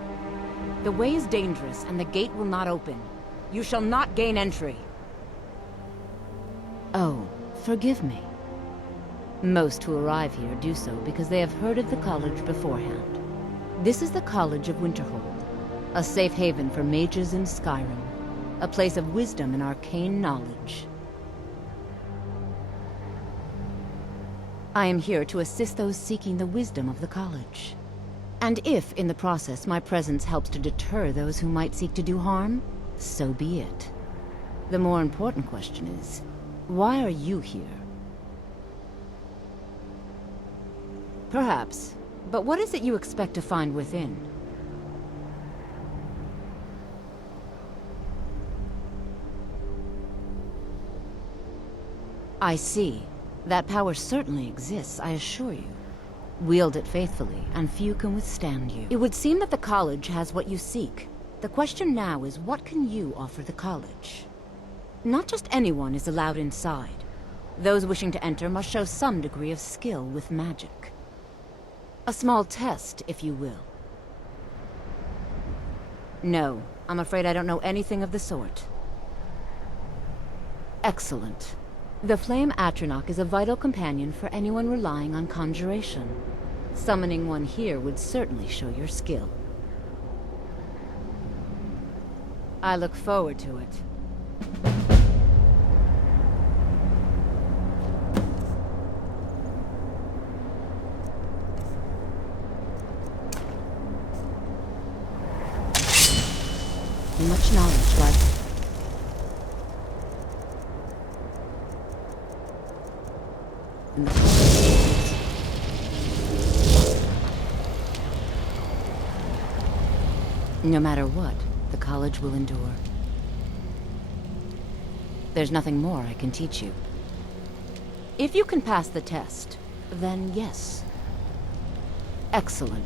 The way is dangerous, and the gate will not open. You shall not gain entry. Oh, forgive me. Most who arrive here do so because they have heard of the college beforehand. This is the College of Winterhold, a safe haven for mages in Skyrim, a place of wisdom and arcane knowledge. I am here to assist those seeking the wisdom of the college. And if, in the process, my presence helps to deter those who might seek to do harm, so be it. The more important question is, why are you here? Perhaps, but what is it you expect to find within? I see. That power certainly exists, I assure you. Wield it faithfully, and few can withstand you. It would seem that the college has what you seek. The question now is, what can you offer the college? Not just anyone is allowed inside. Those wishing to enter must show some degree of skill with magic. A small test, if you will. No, I'm afraid I don't know anything of the sort. Excellent. The Flame Atronach is a vital companion for anyone relying on conjuration. Summoning one here would certainly show your skill. I look forward to it. Much knowledge lies. No matter what, the college will endure. There's nothing more I can teach you. If you can pass the test, then yes. Excellent.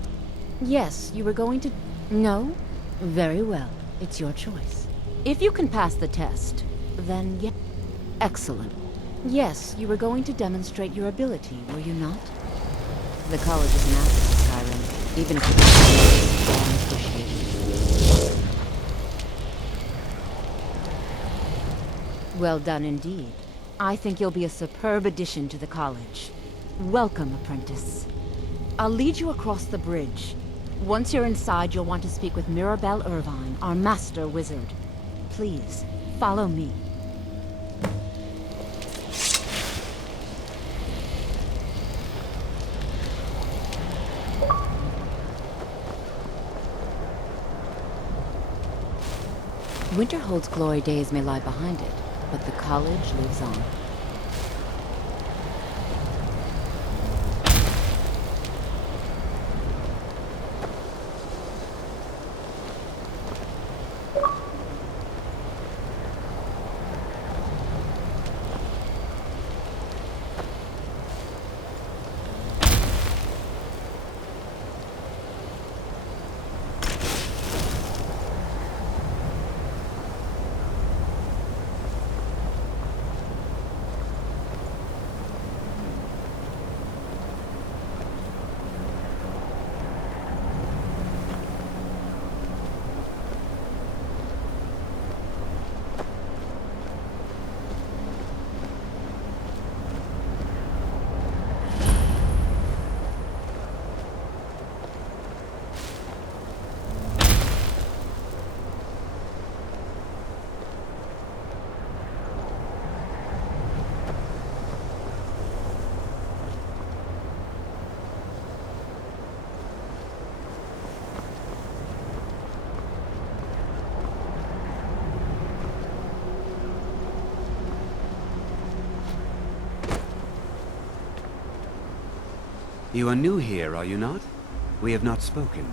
Yes, you were going to... No? Very well. It's your choice. If you can pass the test, then yes. Excellent. Yes, you were going to demonstrate your ability, were you not? The college is an asset to Skyrim, even if you don't appreciate it. Well done indeed. I think you'll be a superb addition to the college. Welcome, apprentice. I'll lead you across the bridge. Once you're inside, you'll want to speak with Mirabelle Irvine, our master wizard. Please, follow me. Winterhold's glory days may lie behind it, but the college lives on. You are new here, are you not? We have not spoken.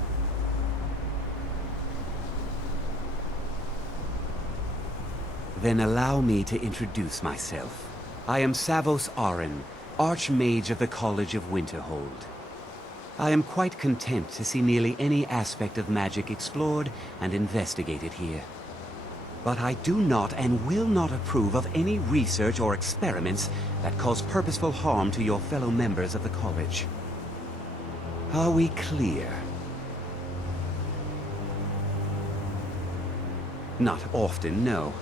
Then allow me to introduce myself. I am Savos Arin, Archmage of the College of Winterhold. I am quite content to see nearly any aspect of magic explored and investigated here. But I do not and will not approve of any research or experiments that cause purposeful harm to your fellow members of the college. Are we clear? Not often, no.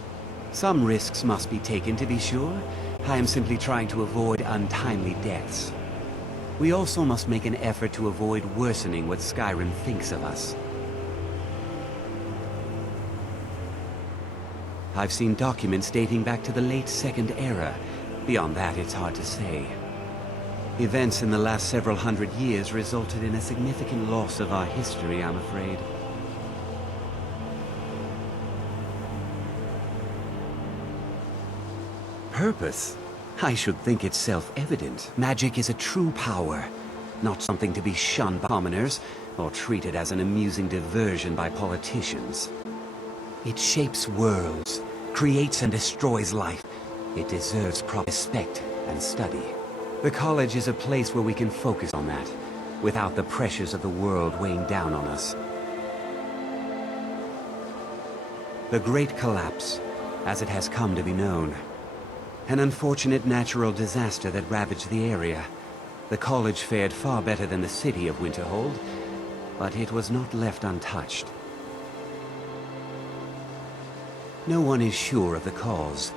Some risks must be taken, to be sure. I am simply trying to avoid untimely deaths. We also must make an effort to avoid worsening what Skyrim thinks of us. I've seen documents dating back to the late Second Era. Beyond that, it's hard to say. Events in the last several hundred years resulted in a significant loss of our history, I'm afraid. Purpose? I should think it's self-evident. Magic is a true power, not something to be shunned by commoners, or treated as an amusing diversion by politicians. It shapes worlds, creates and destroys life. It deserves proper respect and study. The college is a place where we can focus on that, without the pressures of the world weighing down on us. The Great Collapse, as it has come to be known. An unfortunate natural disaster that ravaged the area. The college fared far better than the city of Winterhold, but it was not left untouched. No one is sure of the cause.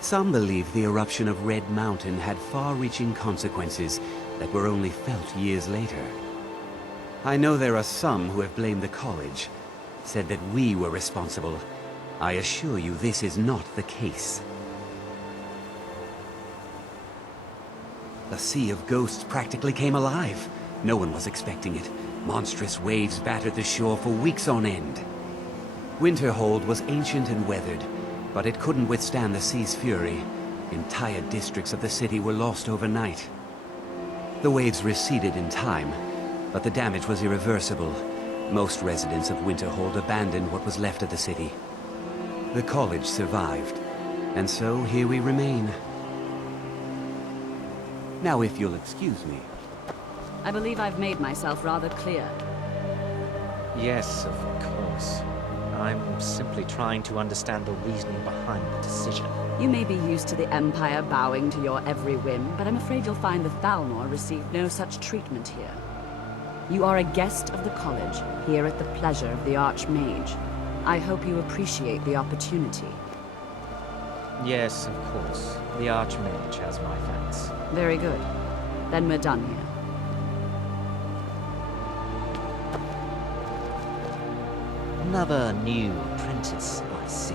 Some believe the eruption of Red Mountain had far-reaching consequences that were only felt years later. I know there are some who have blamed the college, said that we were responsible. I assure you this is not the case. The Sea of Ghosts practically came alive. No one was expecting it. Monstrous waves battered the shore for weeks on end. Winterhold was ancient and weathered, but it couldn't withstand the sea's fury. Entire districts of the city were lost overnight. The waves receded in time, but the damage was irreversible. Most residents of Winterhold abandoned what was left of the city. The college survived, and so here we remain. Now, if you'll excuse me. I believe I've made myself rather clear. Yes, of course. I'm simply trying to understand the reasoning behind the decision. You may be used to the Empire bowing to your every whim, but I'm afraid you'll find the Thalmor received no such treatment here. You are a guest of the college, here at the pleasure of the Archmage. I hope you appreciate the opportunity. Yes, of course. The Archmage has my thanks. Very good. Then we're done here. Another new apprentice, I see.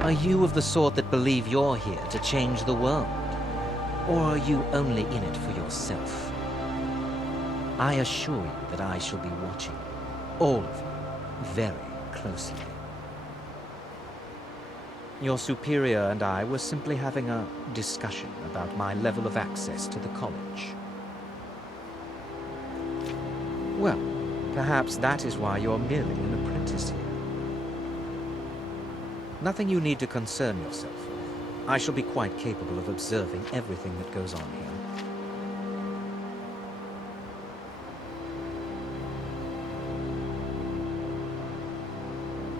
Are you of the sort that believe you're here to change the world? Or are you only in it for yourself? I assure you that I shall be watching all of you very closely. Your superior and I were simply having a discussion about my level of access to the college. Well, perhaps that is why you're merely an apprentice here. Nothing you need to concern yourself with. I shall be quite capable of observing everything that goes on here.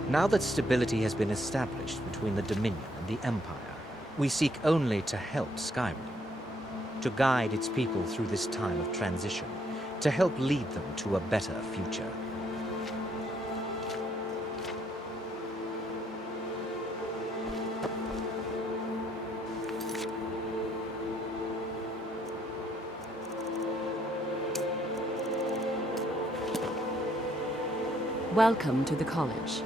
Now that stability has been established between the Dominion and the Empire, we seek only to help Skyrim, to guide its people through this time of transition, to help lead them to a better future. Welcome to the college.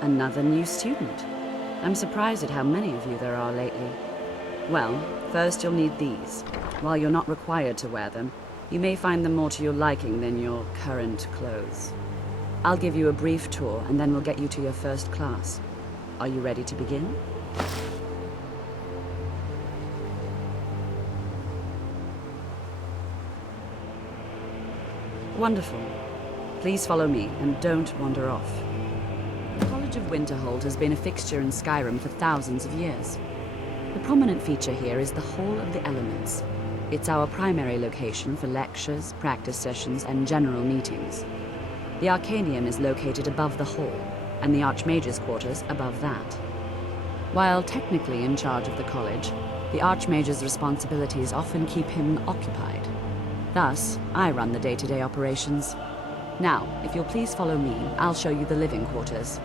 Another new student. I'm surprised at how many of you there are lately. Well, first you'll need these. While you're not required to wear them, you may find them more to your liking than your current clothes. I'll give you a brief tour, and then we'll get you to your first class. Are you ready to begin? Wonderful. Please follow me, and don't wander off. The College of Winterhold has been a fixture in Skyrim for thousands of years. The prominent feature here is the Hall of the Elements. It's our primary location for lectures, practice sessions, and general meetings. The Arcanium is located above the hall, and the Archmage's quarters above that. While technically in charge of the college, the Archmage's responsibilities often keep him occupied. Thus, I run the day-to-day operations. Now, if you'll please follow me, I'll show you the living quarters.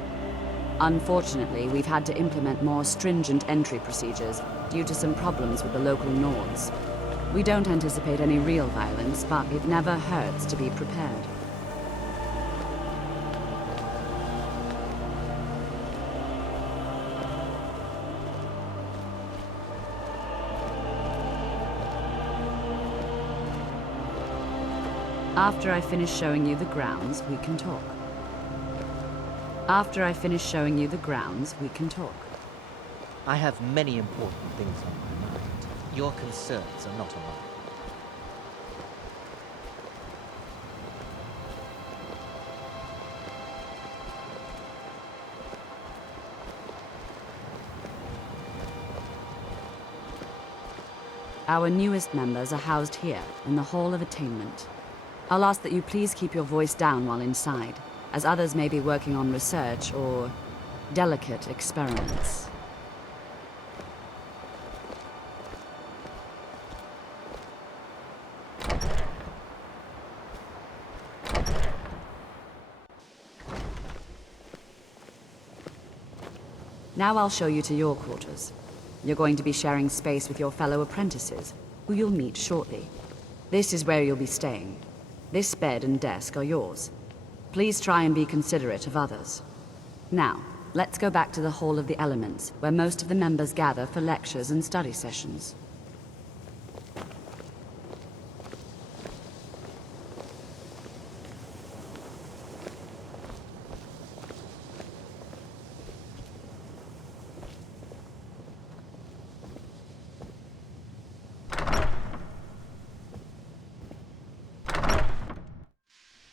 Unfortunately, we've had to implement more stringent entry procedures due to some problems with the local Nords. We don't anticipate any real violence, but it never hurts to be prepared. After I finish showing you the grounds, we can talk. After I finish showing you the grounds, we can talk. I have many important things on my mind. Your concerns are not on mine. Our newest members are housed here, in the Hall of Attainment. I'll ask that you please keep your voice down while inside, as others may be working on research or delicate experiments. Now I'll show you to your quarters. You're going to be sharing space with your fellow apprentices, who you'll meet shortly. This is where you'll be staying. This bed and desk are yours. Please try and be considerate of others. Now, let's go back to the Hall of the Elements, where most of the members gather for lectures and study sessions.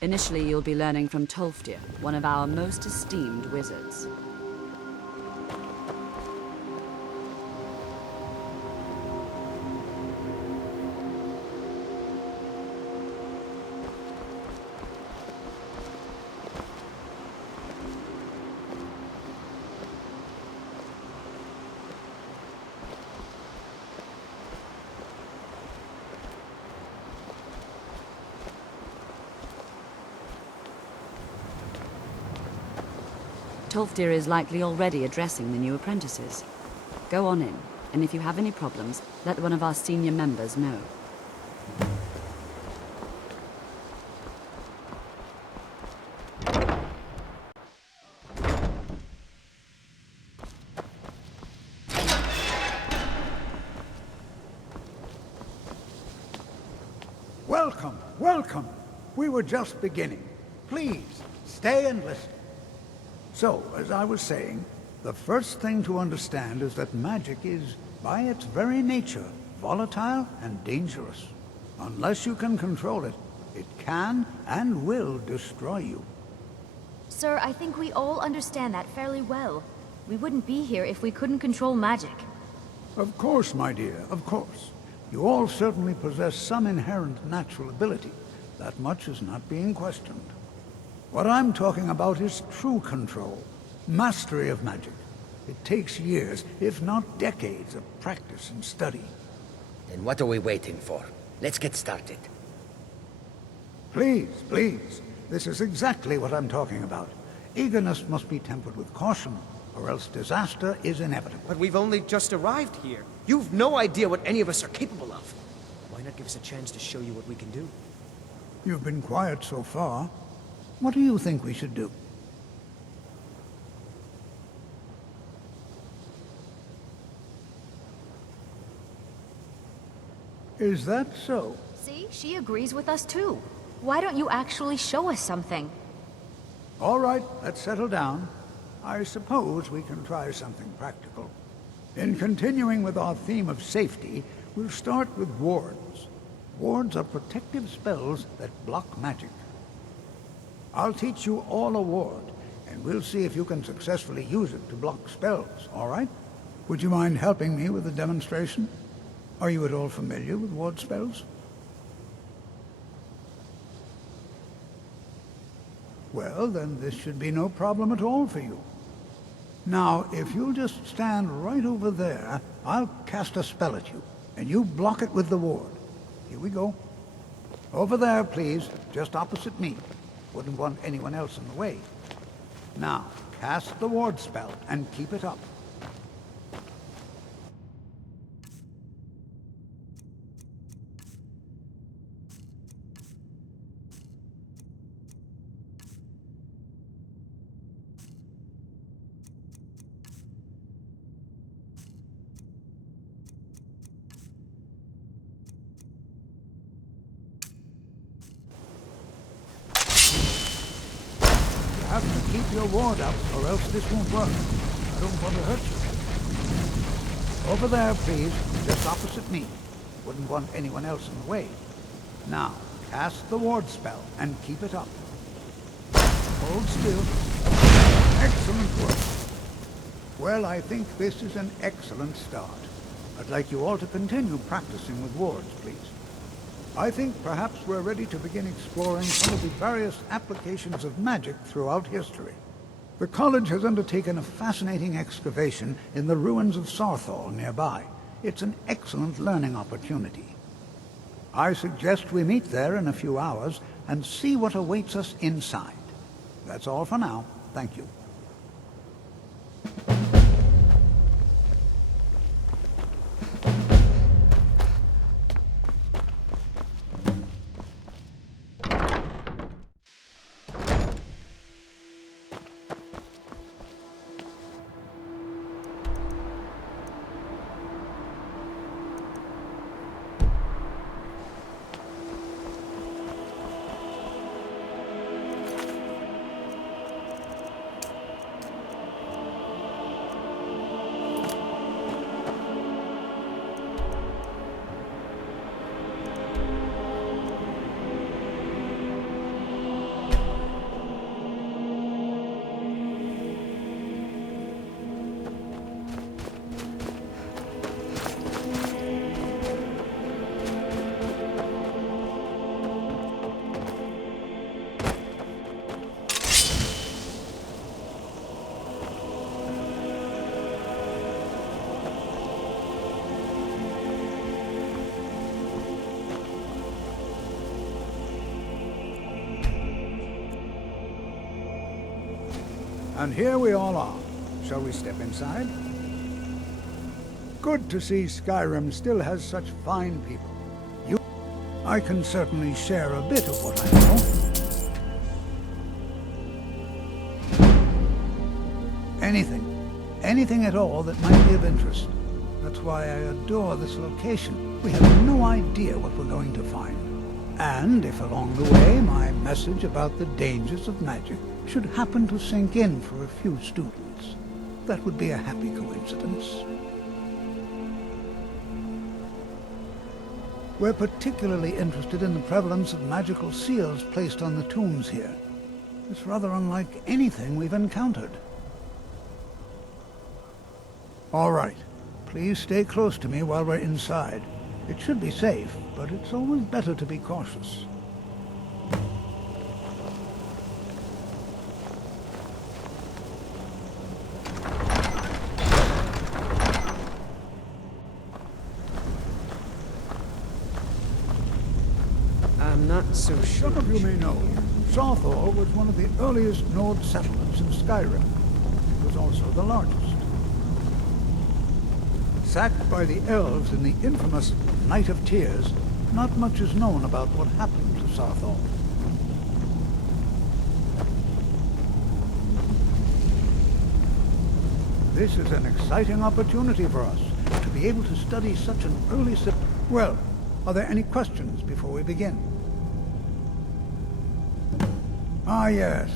Initially, you'll be learning from Tolfdir, one of our most esteemed wizards. Tolfdir is likely already addressing the new apprentices. Go on in, and if you have any problems, let one of our senior members know. Welcome, welcome. We were just beginning. Please, stay and listen. So, as I was saying, the first thing to understand is that magic is, by its very nature, volatile and dangerous. Unless you can control it, it can and will destroy you. Sir, I think we all understand that fairly well. We wouldn't be here if we couldn't control magic. Of course, my dear, of course. You all certainly possess some inherent natural ability. That much is not being questioned. What I'm talking about is true control, mastery of magic. It takes years, if not decades, of practice and study. Then what are we waiting for? Let's get started. Please, please. This is exactly what I'm talking about. Eagerness must be tempered with caution, or else disaster is inevitable. But we've only just arrived here. You've no idea what any of us are capable of. Why not give us a chance to show you what we can do? You've been quiet so far. What do you think we should do? Is that so? See, she agrees with us too. Why don't you actually show us something? All right, let's settle down. I suppose we can try something practical. In continuing with our theme of safety, we'll start with wards. Wards are protective spells that block magic. I'll teach you all a ward, and we'll see if you can successfully use it to block spells, all right? Would you mind helping me with the demonstration? Are you at all familiar with ward spells? Well, then this should be no problem at all for you. Now, if you'll just stand right over there, I'll cast a spell at you, and you block it with the ward. Here we go. Over there, please, just opposite me. Wouldn't want anyone else in the way. Now, Cast the ward spell and keep it up. You have to keep your ward up, or else this won't work. I don't want to hurt you. Over there, please, just opposite me. Wouldn't want anyone else in the way. Now, cast the ward spell and keep it up. Hold still. Excellent work. Well, I think this is an excellent start. I'd like you all to continue practicing with wards, please. I think perhaps we're ready to begin exploring some of the various applications of magic throughout history. The college has undertaken a fascinating excavation in the ruins of Sarthal nearby. It's an excellent learning opportunity. I suggest we meet there in a few hours and see what awaits us inside. That's all for now. Thank you. And here we all are. Shall we step inside? Good to see Skyrim still has such fine people. I can certainly share a bit of what I know. Anything at all that might be of interest. That's why I adore this location. We have no idea what we're going to find. And if along the way my message about the dangers of magic should happen to sink in for a few students, that would be a happy coincidence. We're particularly interested in the prevalence of magical seals placed on the tombs here. It's rather unlike anything we've encountered. All right. Please stay close to me while we're inside. It should be safe, but it's always better to be cautious. I'm not so sure. Some of you may know, Sarthal was one of the earliest Nord settlements in Skyrim. It was also the largest. Sacked by the elves in the infamous Night of Tears, not much is known about what happened to Sarthal. This is an exciting opportunity for us, to be able to study such an early Well, are there any questions before we begin? Ah, yes.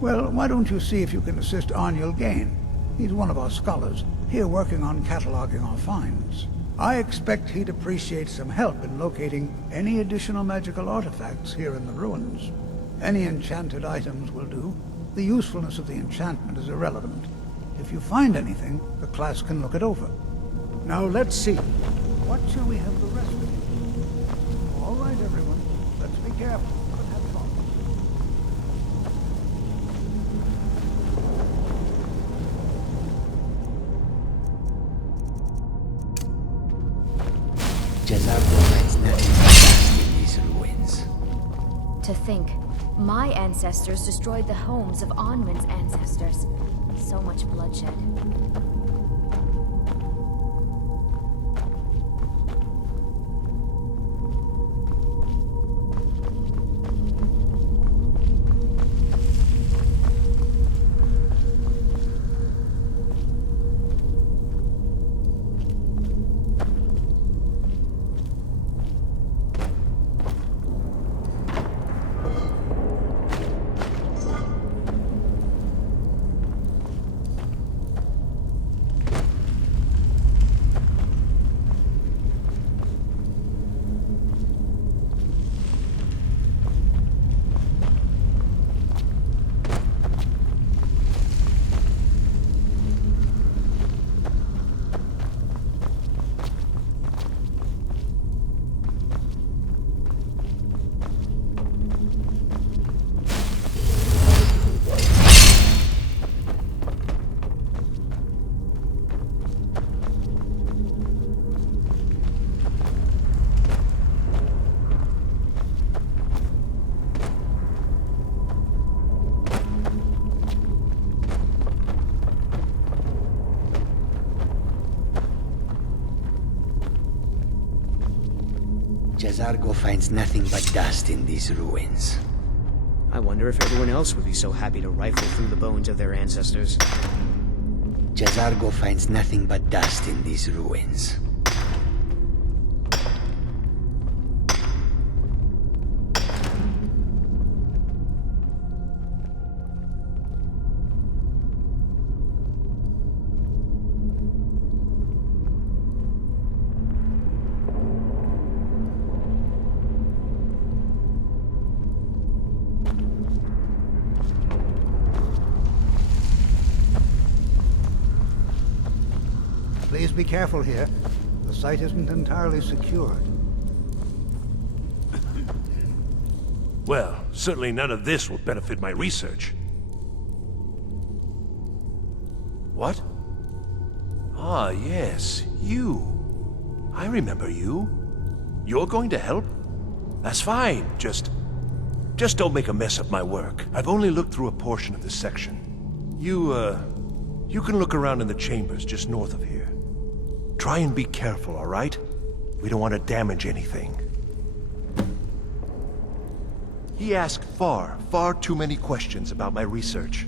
Well, why don't you see if you can assist Arniel Gain? He's one of our scholars, here working on cataloging our finds. I expect he'd appreciate some help in locating any additional magical artifacts here in the ruins. Any enchanted items will do. The usefulness of the enchantment is irrelevant. If you find anything, the class can look it over. Now let's see. What shall we have the rest of you? All right, everyone. Let's be careful, but have fun. Jezza provides nothing but in these ruins. To think, My ancestors destroyed the homes of Onwin's ancestors. So much bloodshed. Jazargo finds nothing but dust in these ruins. I wonder if everyone else would be so happy to rifle through the bones of their ancestors. Jazargo finds nothing but dust in these ruins. Please be careful here. The site isn't entirely secured. Well, certainly none of this will benefit my research. What? Ah, yes, you. I remember you. You're going to help? That's fine, just don't make a mess of my work. I've only looked through a portion of this section. You can look around in the chambers just north of here. Try and be careful, all right? We don't want to damage anything. He asked far too many questions about my research.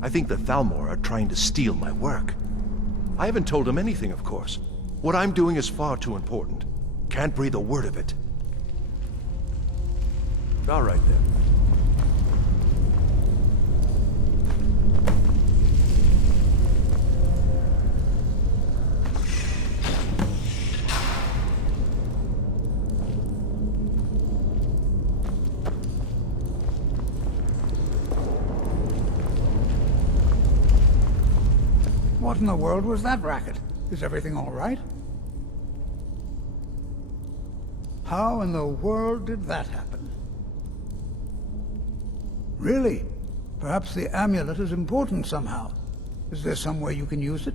I think the Thalmor are trying to steal my work. I haven't told him anything, of course. What I'm doing is far too important. Can't breathe a word of it. All right, then. What in the world was that racket? Is everything all right? How in the world did that happen? Really? Perhaps the amulet is important somehow. Is there some way you can use it?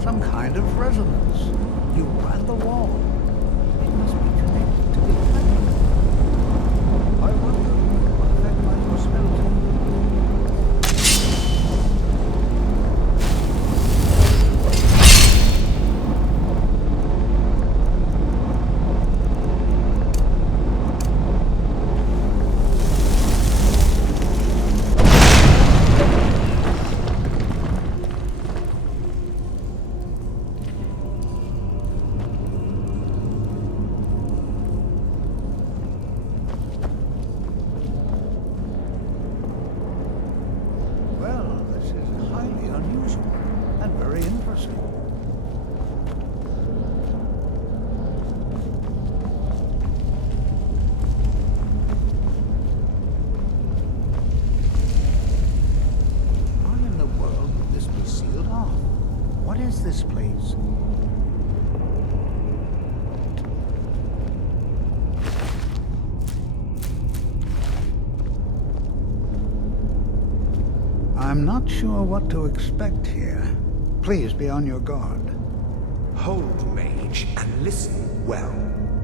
Some kind of resonance. You ran the wall. It must be connected to the amulet. I wonder what effect might have spelled accuracy. Why in the world would this be sealed off? What is this place? I'm not sure what to expect here. Please be on your guard. Hold, mage, and listen well.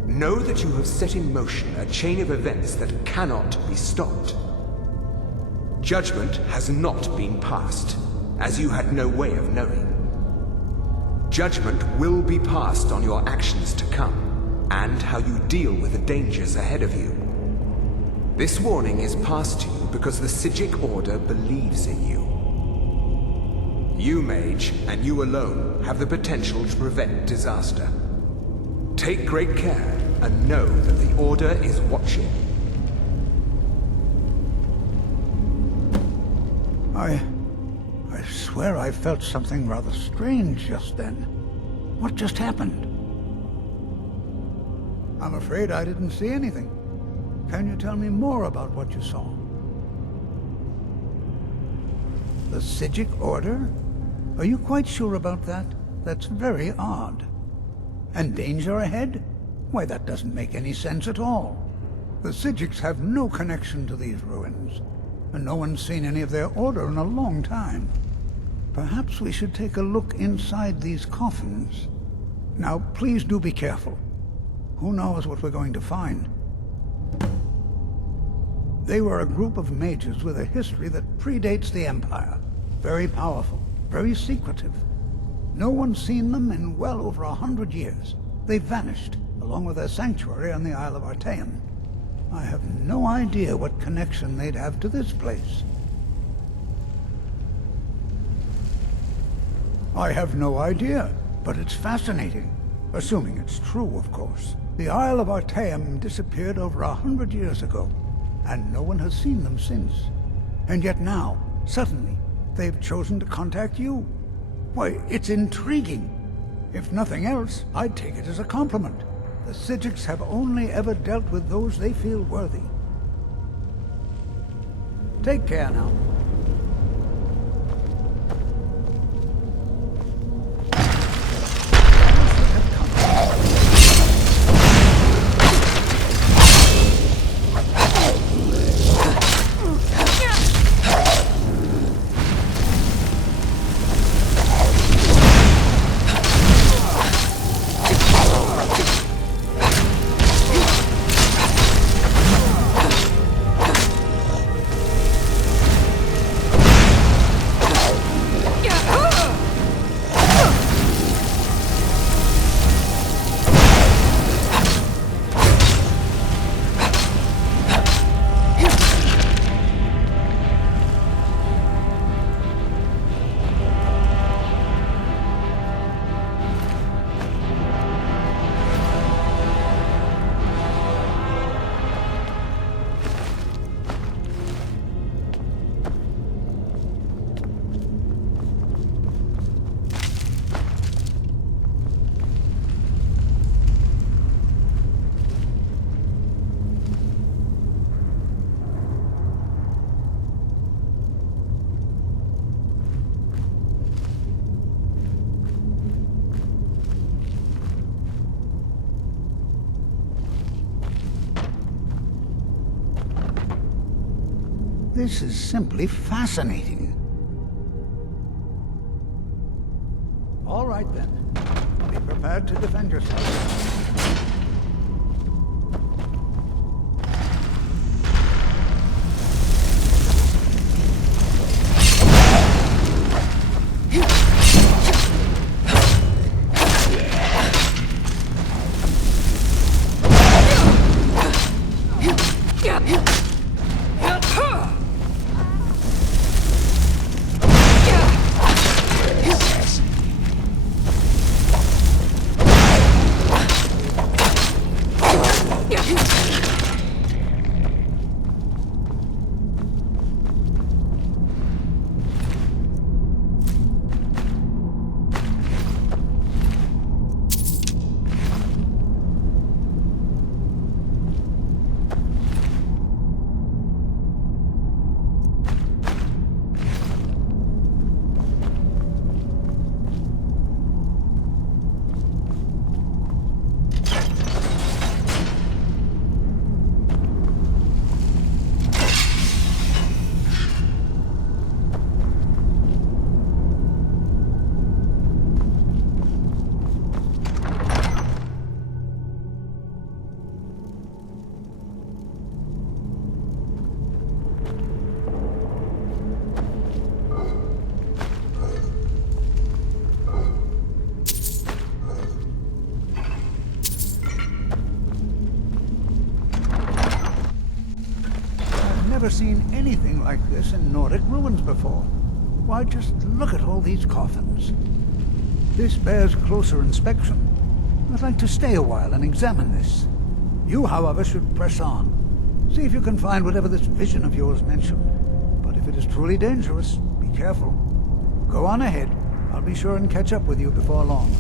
Know that you have set in motion a chain of events that cannot be stopped. Judgment has not been passed, as you had no way of knowing. Judgment will be passed on your actions to come, and how you deal with the dangers ahead of you. This warning is passed to you because the Psijic Order believes in you. You, mage, and you alone, have the potential to prevent disaster. Take great care, and know that the Order is watching. I swear I felt something rather strange just then. What just happened? I'm afraid I didn't see anything. Can you tell me more about what you saw? The Psijic Order? Are you quite sure about that? That's very odd. And danger ahead? Why, that doesn't make any sense at all. The Psijics have no connection to these ruins, and no one's seen any of their order in a long time. Perhaps we should take a look inside these coffins. Now, please do be careful. Who knows what we're going to find? They were a group of mages with a history that predates the Empire. Very powerful, very secretive. No one's seen them in well over 100 years. They vanished, along with their sanctuary on the Isle of Artaeum. I have no idea what connection they'd have to this place. I have no idea, but it's fascinating. Assuming it's true, of course. The Isle of Artaeum disappeared over 100 years ago, and no one has seen them since. And yet now, suddenly, they've chosen to contact you. Why, it's intriguing. If nothing else, I'd take it as a compliment. The Psijics have only ever dealt with those they feel worthy. Take care now. This is simply fascinating. All right, then. Be prepared to defend yourself. never seen anything like this in Nordic ruins before. Why, just look at all these coffins. This bears closer inspection. I'd like to stay a while and examine this. You, however, should press on. See if you can find whatever this vision of yours mentioned. But if it is truly dangerous, be careful. Go on ahead. I'll be sure and catch up with you before long.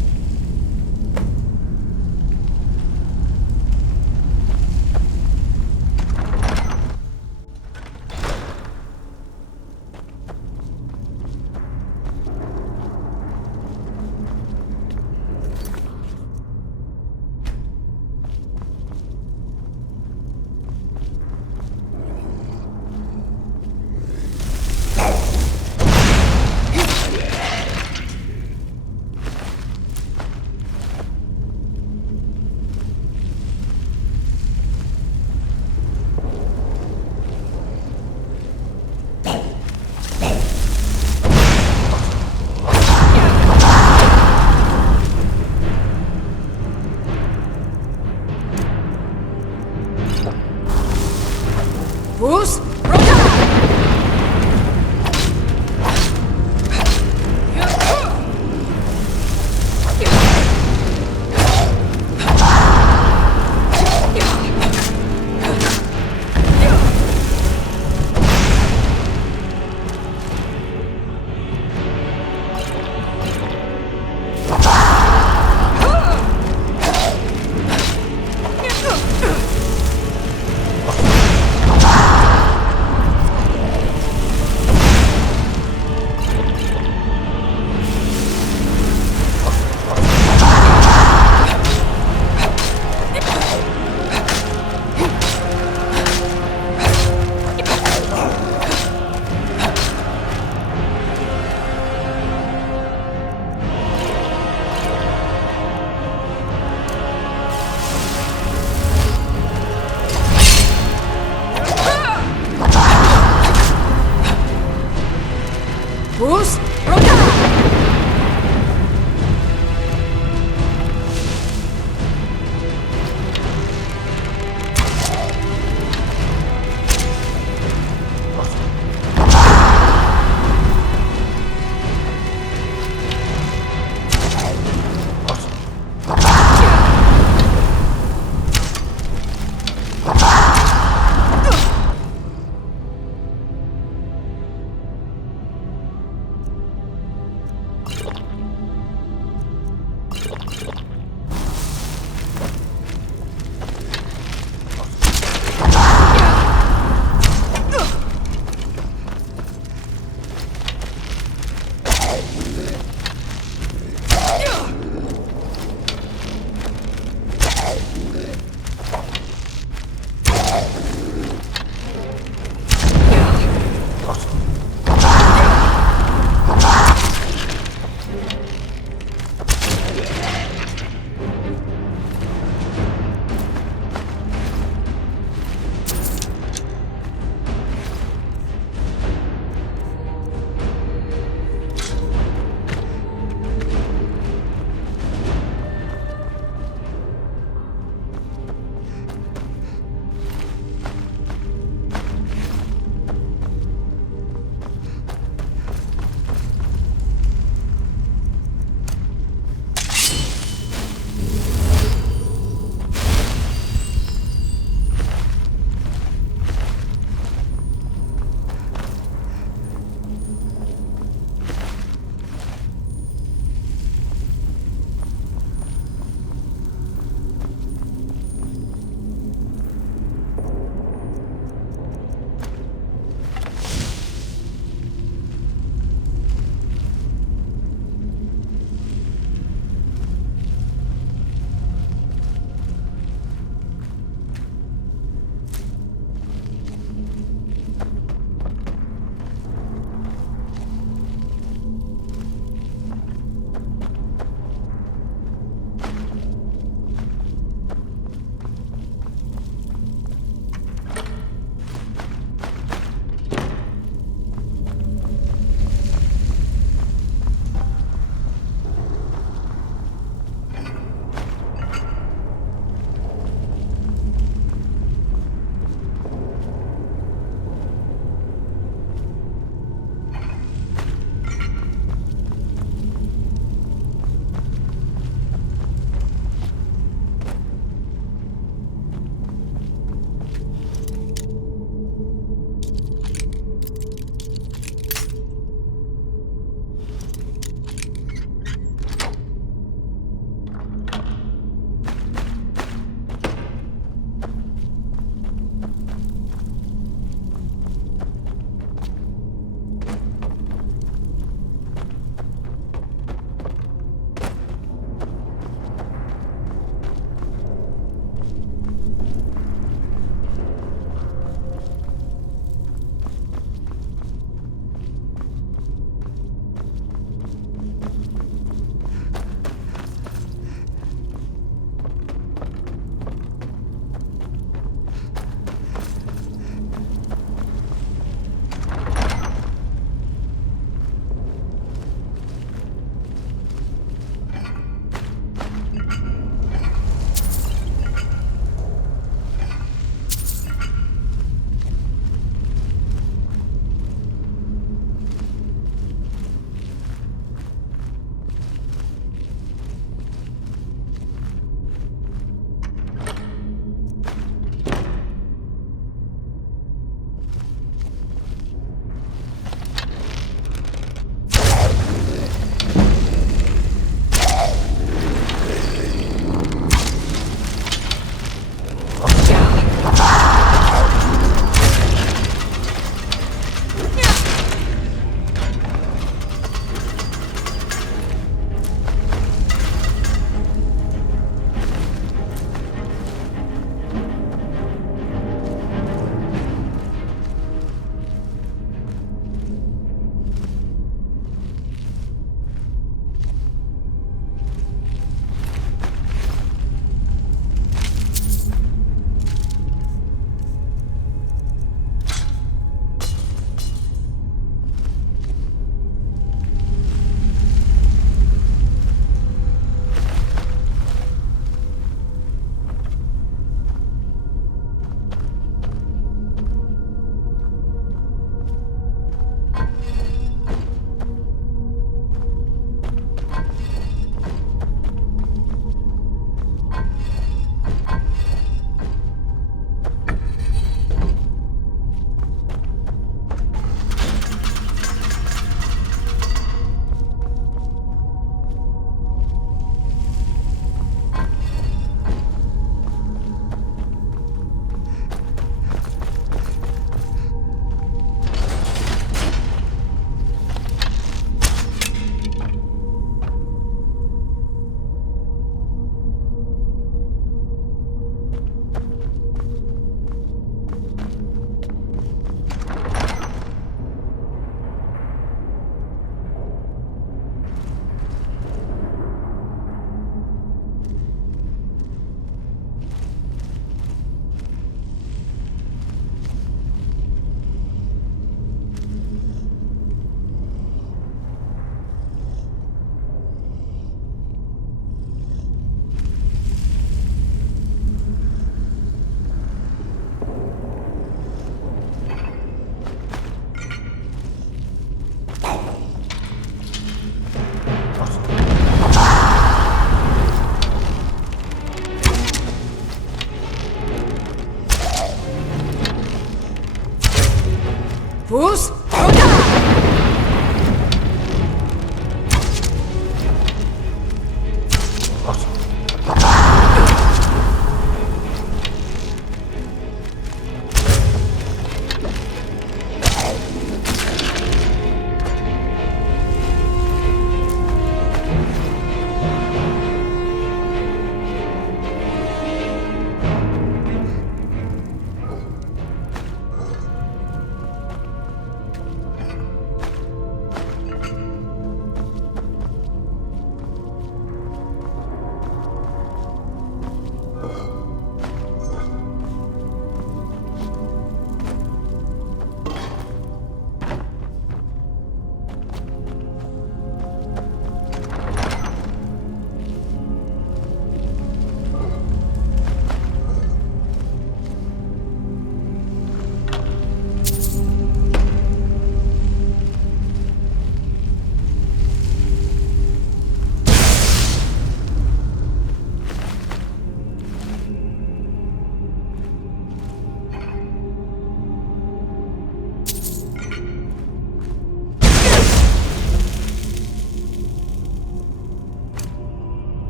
Who's?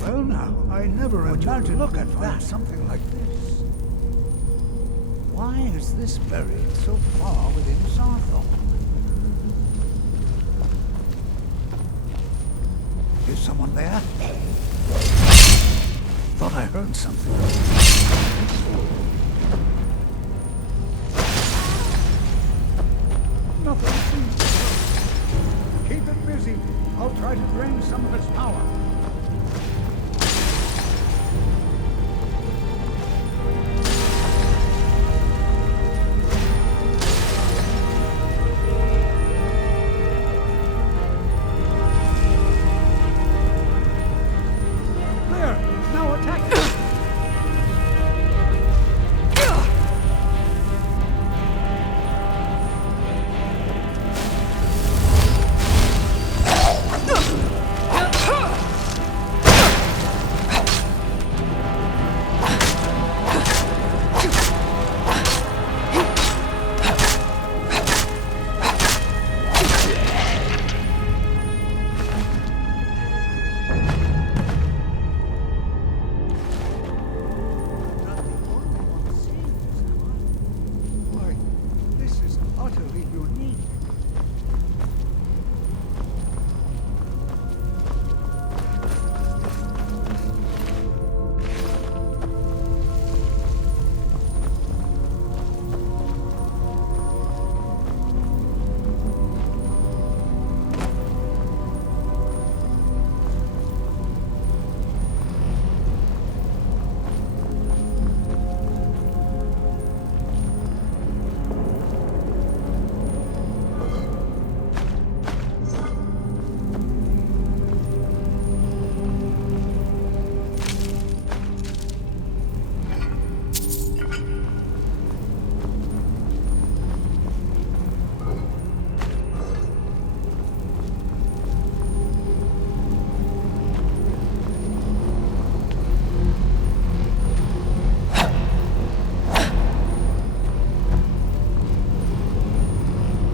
Well now, I never imagined look at that something like this. Why is this buried so far within Sarthor? Is someone there? Thought I heard something. Nothing seems to work. Keep it busy. I'll try to drain some of its power.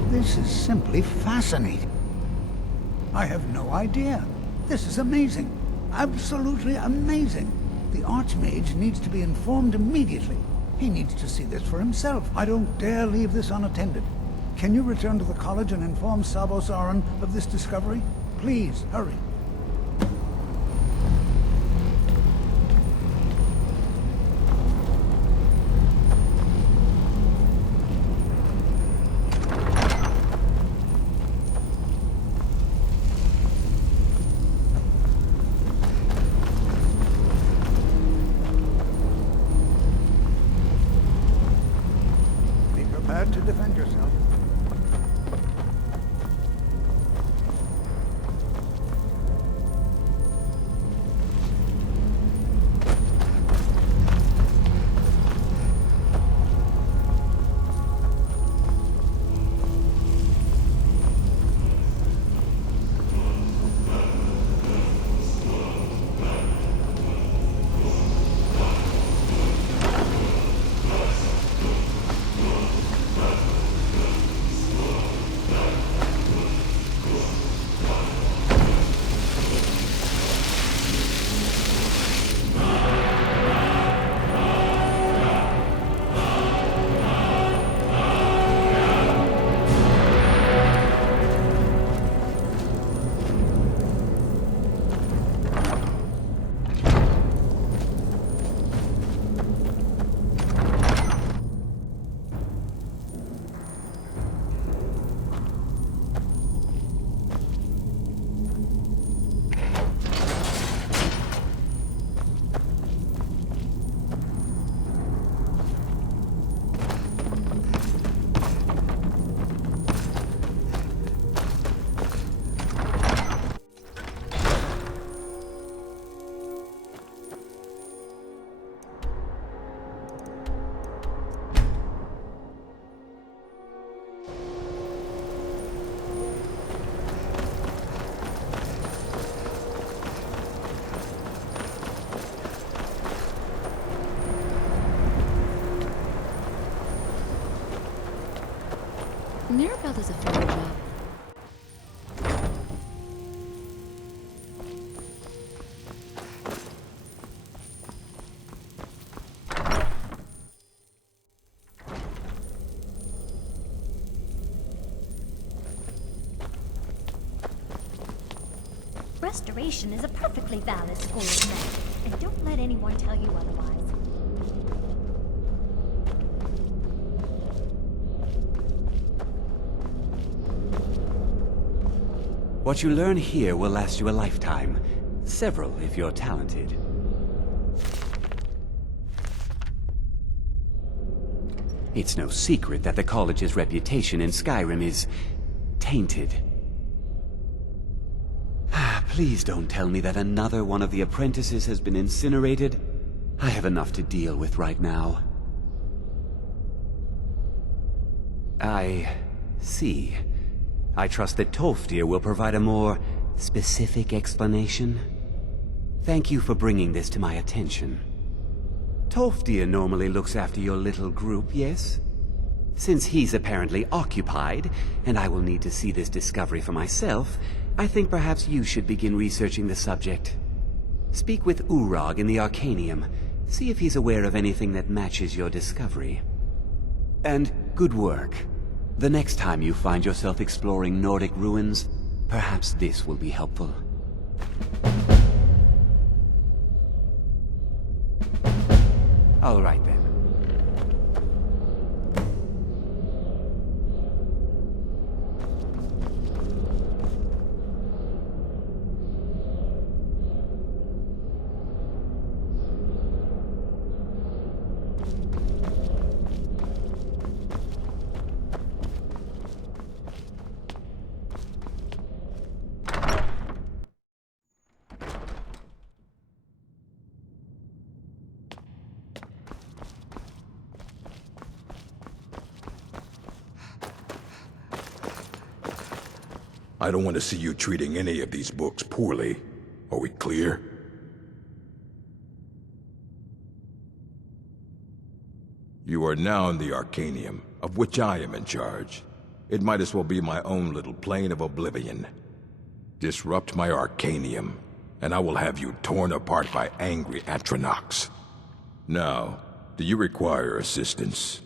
This is simply fascinating. I have no idea. This is amazing. Absolutely amazing. The Archmage needs to be informed immediately. He needs to see this for himself. I don't dare leave this unattended. Can you return to the college and inform Savos Aran of this discovery? Please, hurry. To defend yourself. Mirabelle does a fair job. restoration is a perfectly valid school of magic, and don't let anyone tell you otherwise. What you learn here will last you a lifetime. Several, if you're talented. It's no secret that the college's reputation in Skyrim is tainted. Please don't tell me that another one of the apprentices has been incinerated. I have enough to deal with right now. I see. I trust that Tolfdir will provide a more specific explanation. Thank you for bringing this to my attention. Tolfdir normally looks after your little group, yes? Since he's apparently occupied, and I will need to see this discovery for myself, I think perhaps you should begin researching the subject. Speak with Urag in the Arcanium. See if he's aware of anything that matches your discovery. And good work. The next time you find yourself exploring Nordic ruins, perhaps this will be helpful. All right then. I don't want to see you treating any of these books poorly. Are we clear? You are now in the Arcanium, of which I am in charge. It might as well be my own little plane of oblivion. Disrupt my Arcanium, and I will have you torn apart by angry Atronachs. Now, do you require assistance?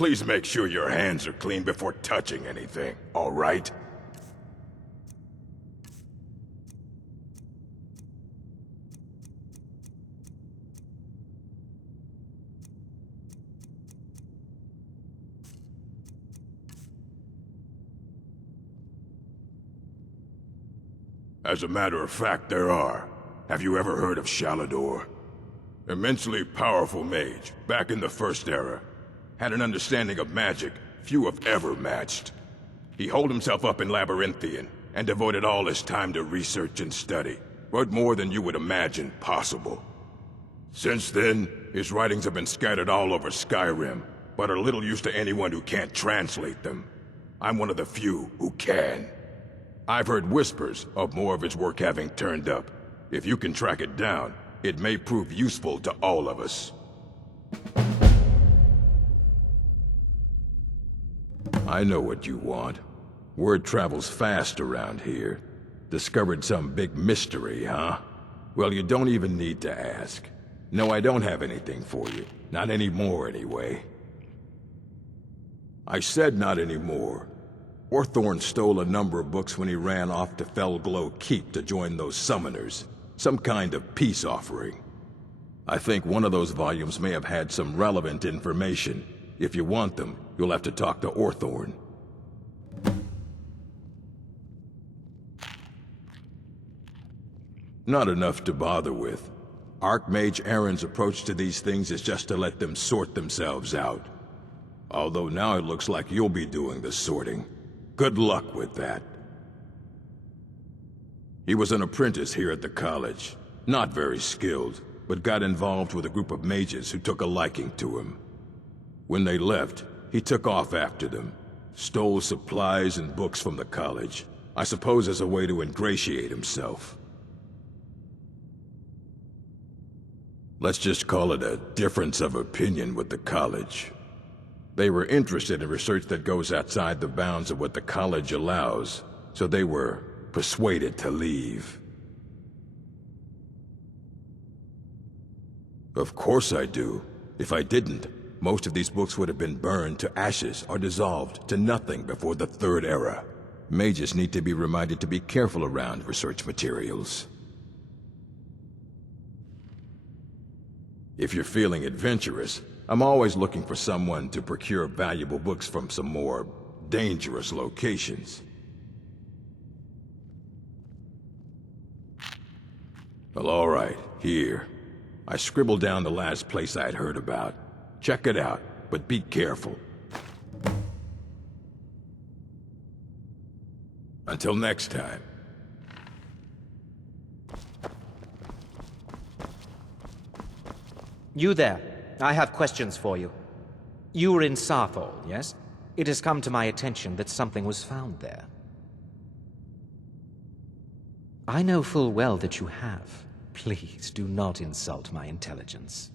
Please make sure your hands are clean before touching anything, all right? As a matter of fact, there are. Have you ever heard of Shalador? Immensely powerful mage, back in the First Era. Had an understanding of magic few have ever matched. He holed himself up in Labyrinthian, and devoted all his time to research and study, but more than you would imagine possible. Since then, his writings have been scattered all over Skyrim, but are little use to anyone who can't translate them. I'm one of the few who can. I've heard whispers of more of his work having turned up. If you can track it down, it may prove useful to all of us. I know what you want. Word travels fast around here. Discovered some big mystery, huh? Well, you don't even need to ask. No, I don't have anything for you. Not anymore, anyway. I said not anymore. Orthorn stole a number of books when he ran off to Felglow Keep to join those summoners. Some kind of peace offering. I think one of those volumes may have had some relevant information. If you want them, you'll have to talk to Orthorn. Not enough to bother with. Archmage Aaron's approach to these things is just to let them sort themselves out. Although now it looks like you'll be doing the sorting. Good luck with that. He was an apprentice here at the college. Not very skilled, but got involved with a group of mages who took a liking to him. When they left, he took off after them. Stole supplies and books from the college. I suppose as a way to ingratiate himself. Let's just call it a difference of opinion with the college. They were interested in research that goes outside the bounds of what the college allows, so they were persuaded to leave. Of course I do. If I didn't, Most of these books would have been burned to ashes or dissolved to nothing before the Third Era. Mages need to be reminded to be careful around research materials. If you're feeling adventurous, I'm always looking for someone to procure valuable books from some more dangerous locations. Well, all right, here. I scribbled down the last place I'd heard about. Check it out, but be careful. Until next time. You there. I have questions for you. You were in Sarthol, yes? It has come to my attention that something was found there. I know full well that you have. Please, do not insult my intelligence.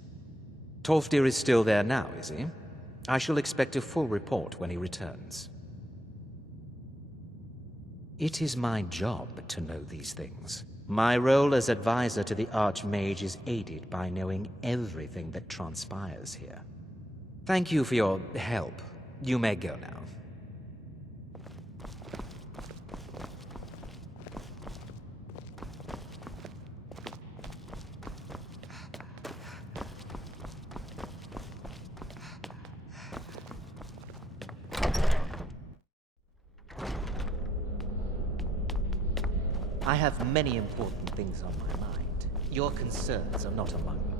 Tolfdir is still there now, is he? I shall expect a full report when he returns. It is my job to know these things. My role as advisor to the Archmage is aided by knowing everything that transpires here. Thank you for your help. You may go now. I have many important things on my mind. Your concerns are not among them.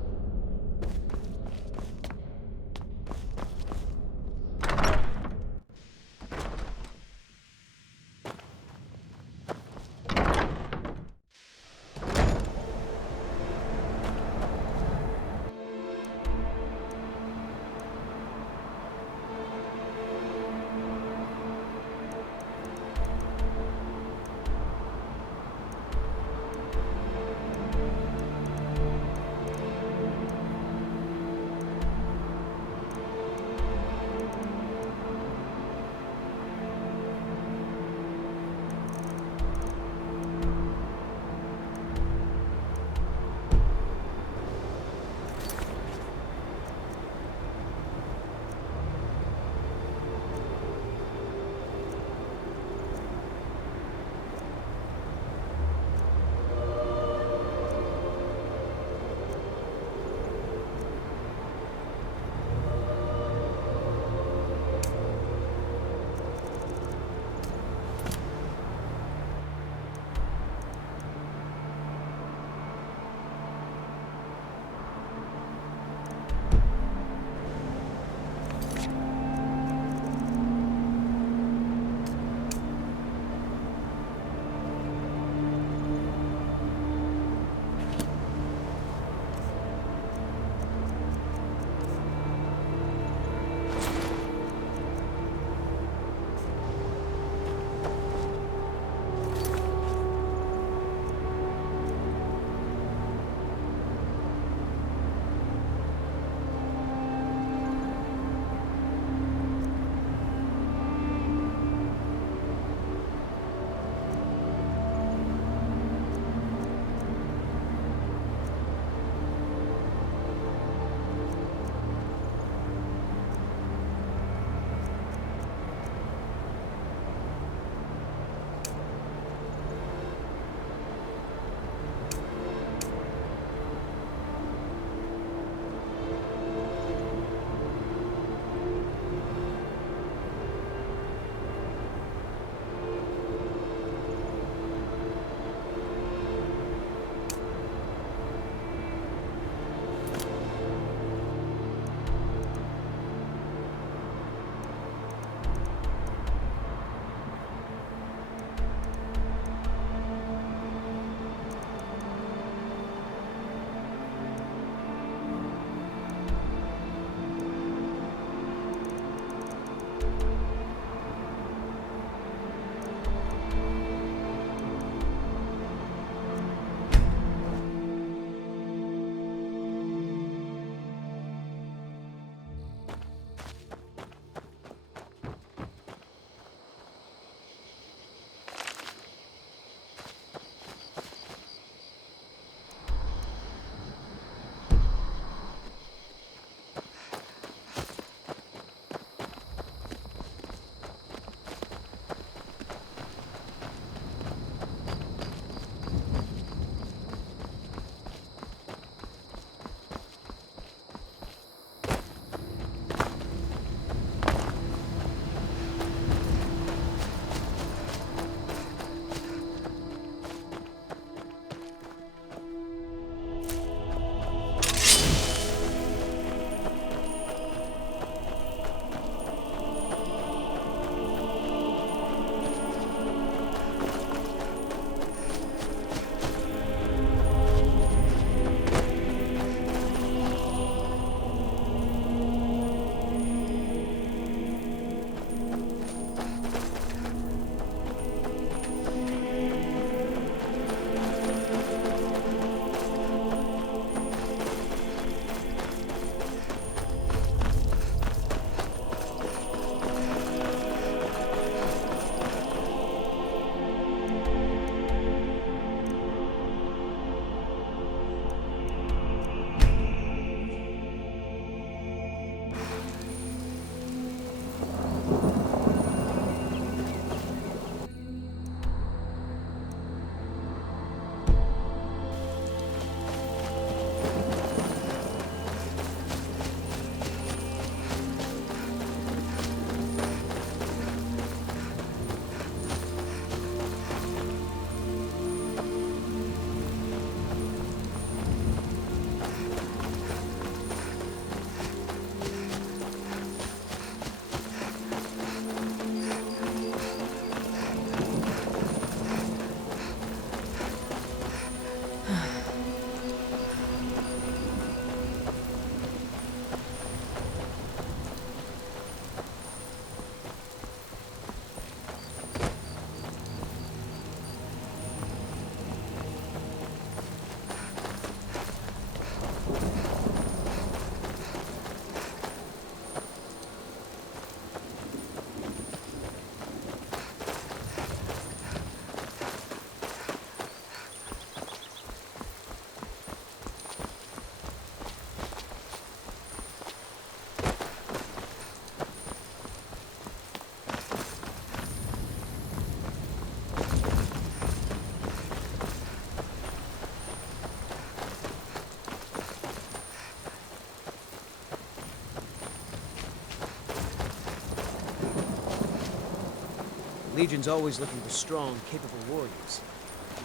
Legion's always looking for strong, capable warriors.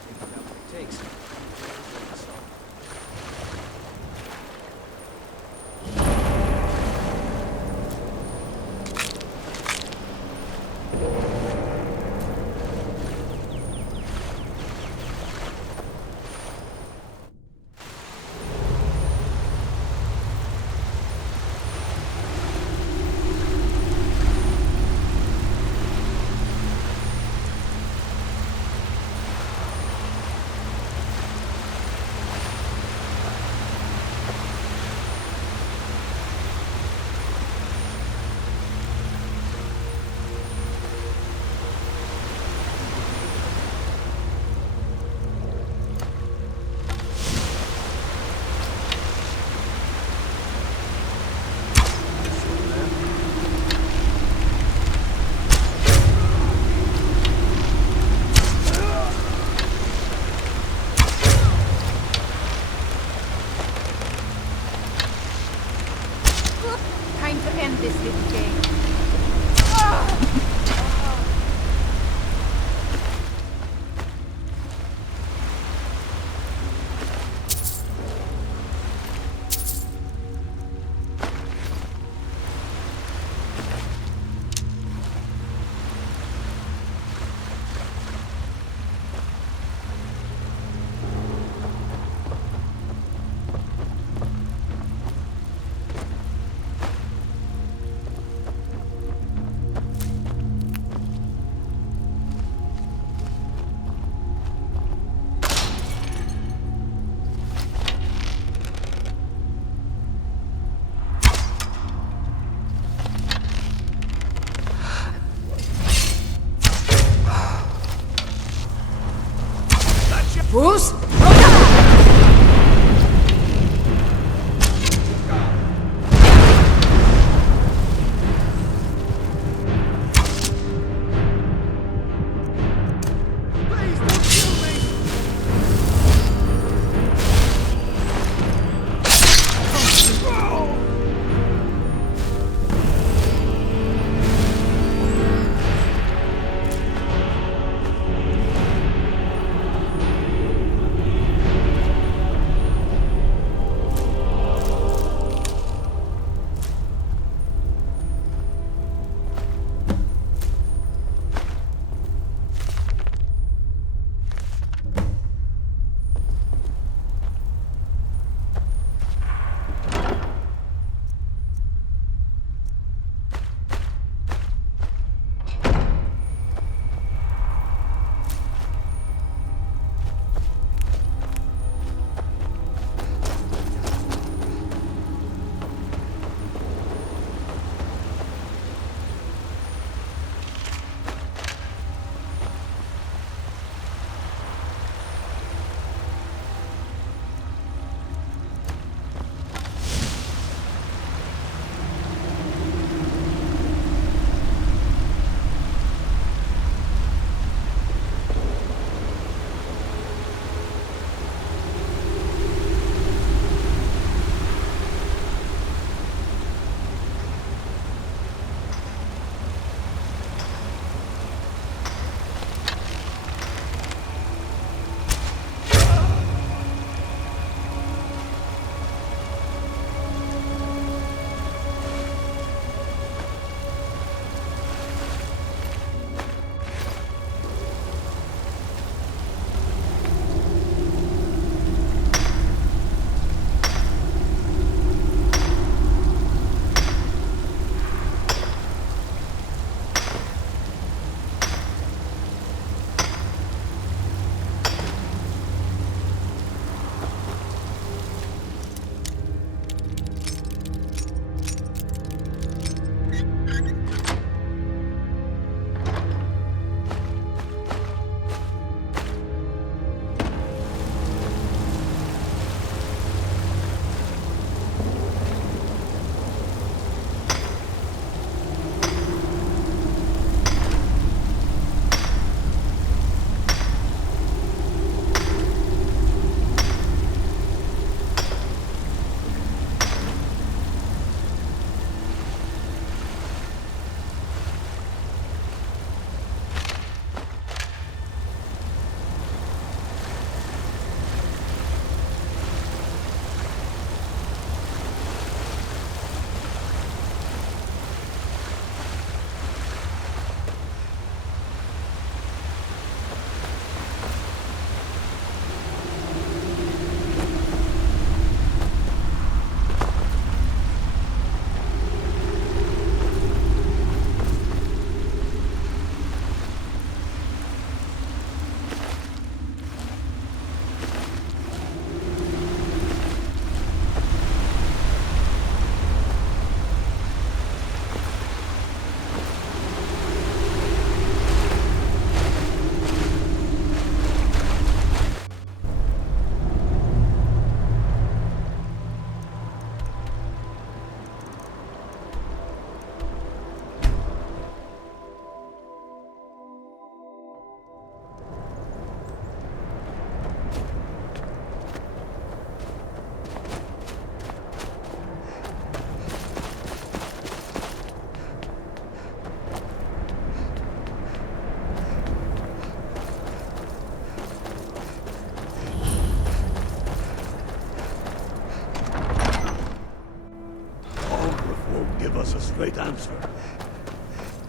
They've got what it takes. Time to end this little game. Bruce?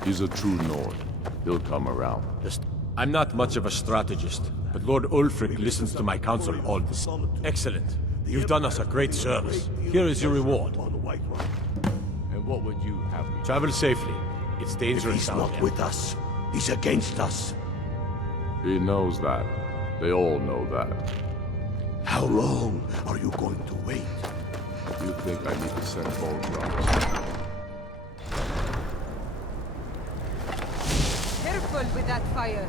He's a true Nord. He'll come around. I'm not much of a strategist, but Lord Ulfric listens to my counsel all the time. Excellent. You've done us a great service. Here is your reward. And what would you have me? Travel safely. It's dangerous He's out not there. with us. He's against us. He knows that. They all know that. How long are you going to wait? You think I need to send bone drums? Careful with that fire.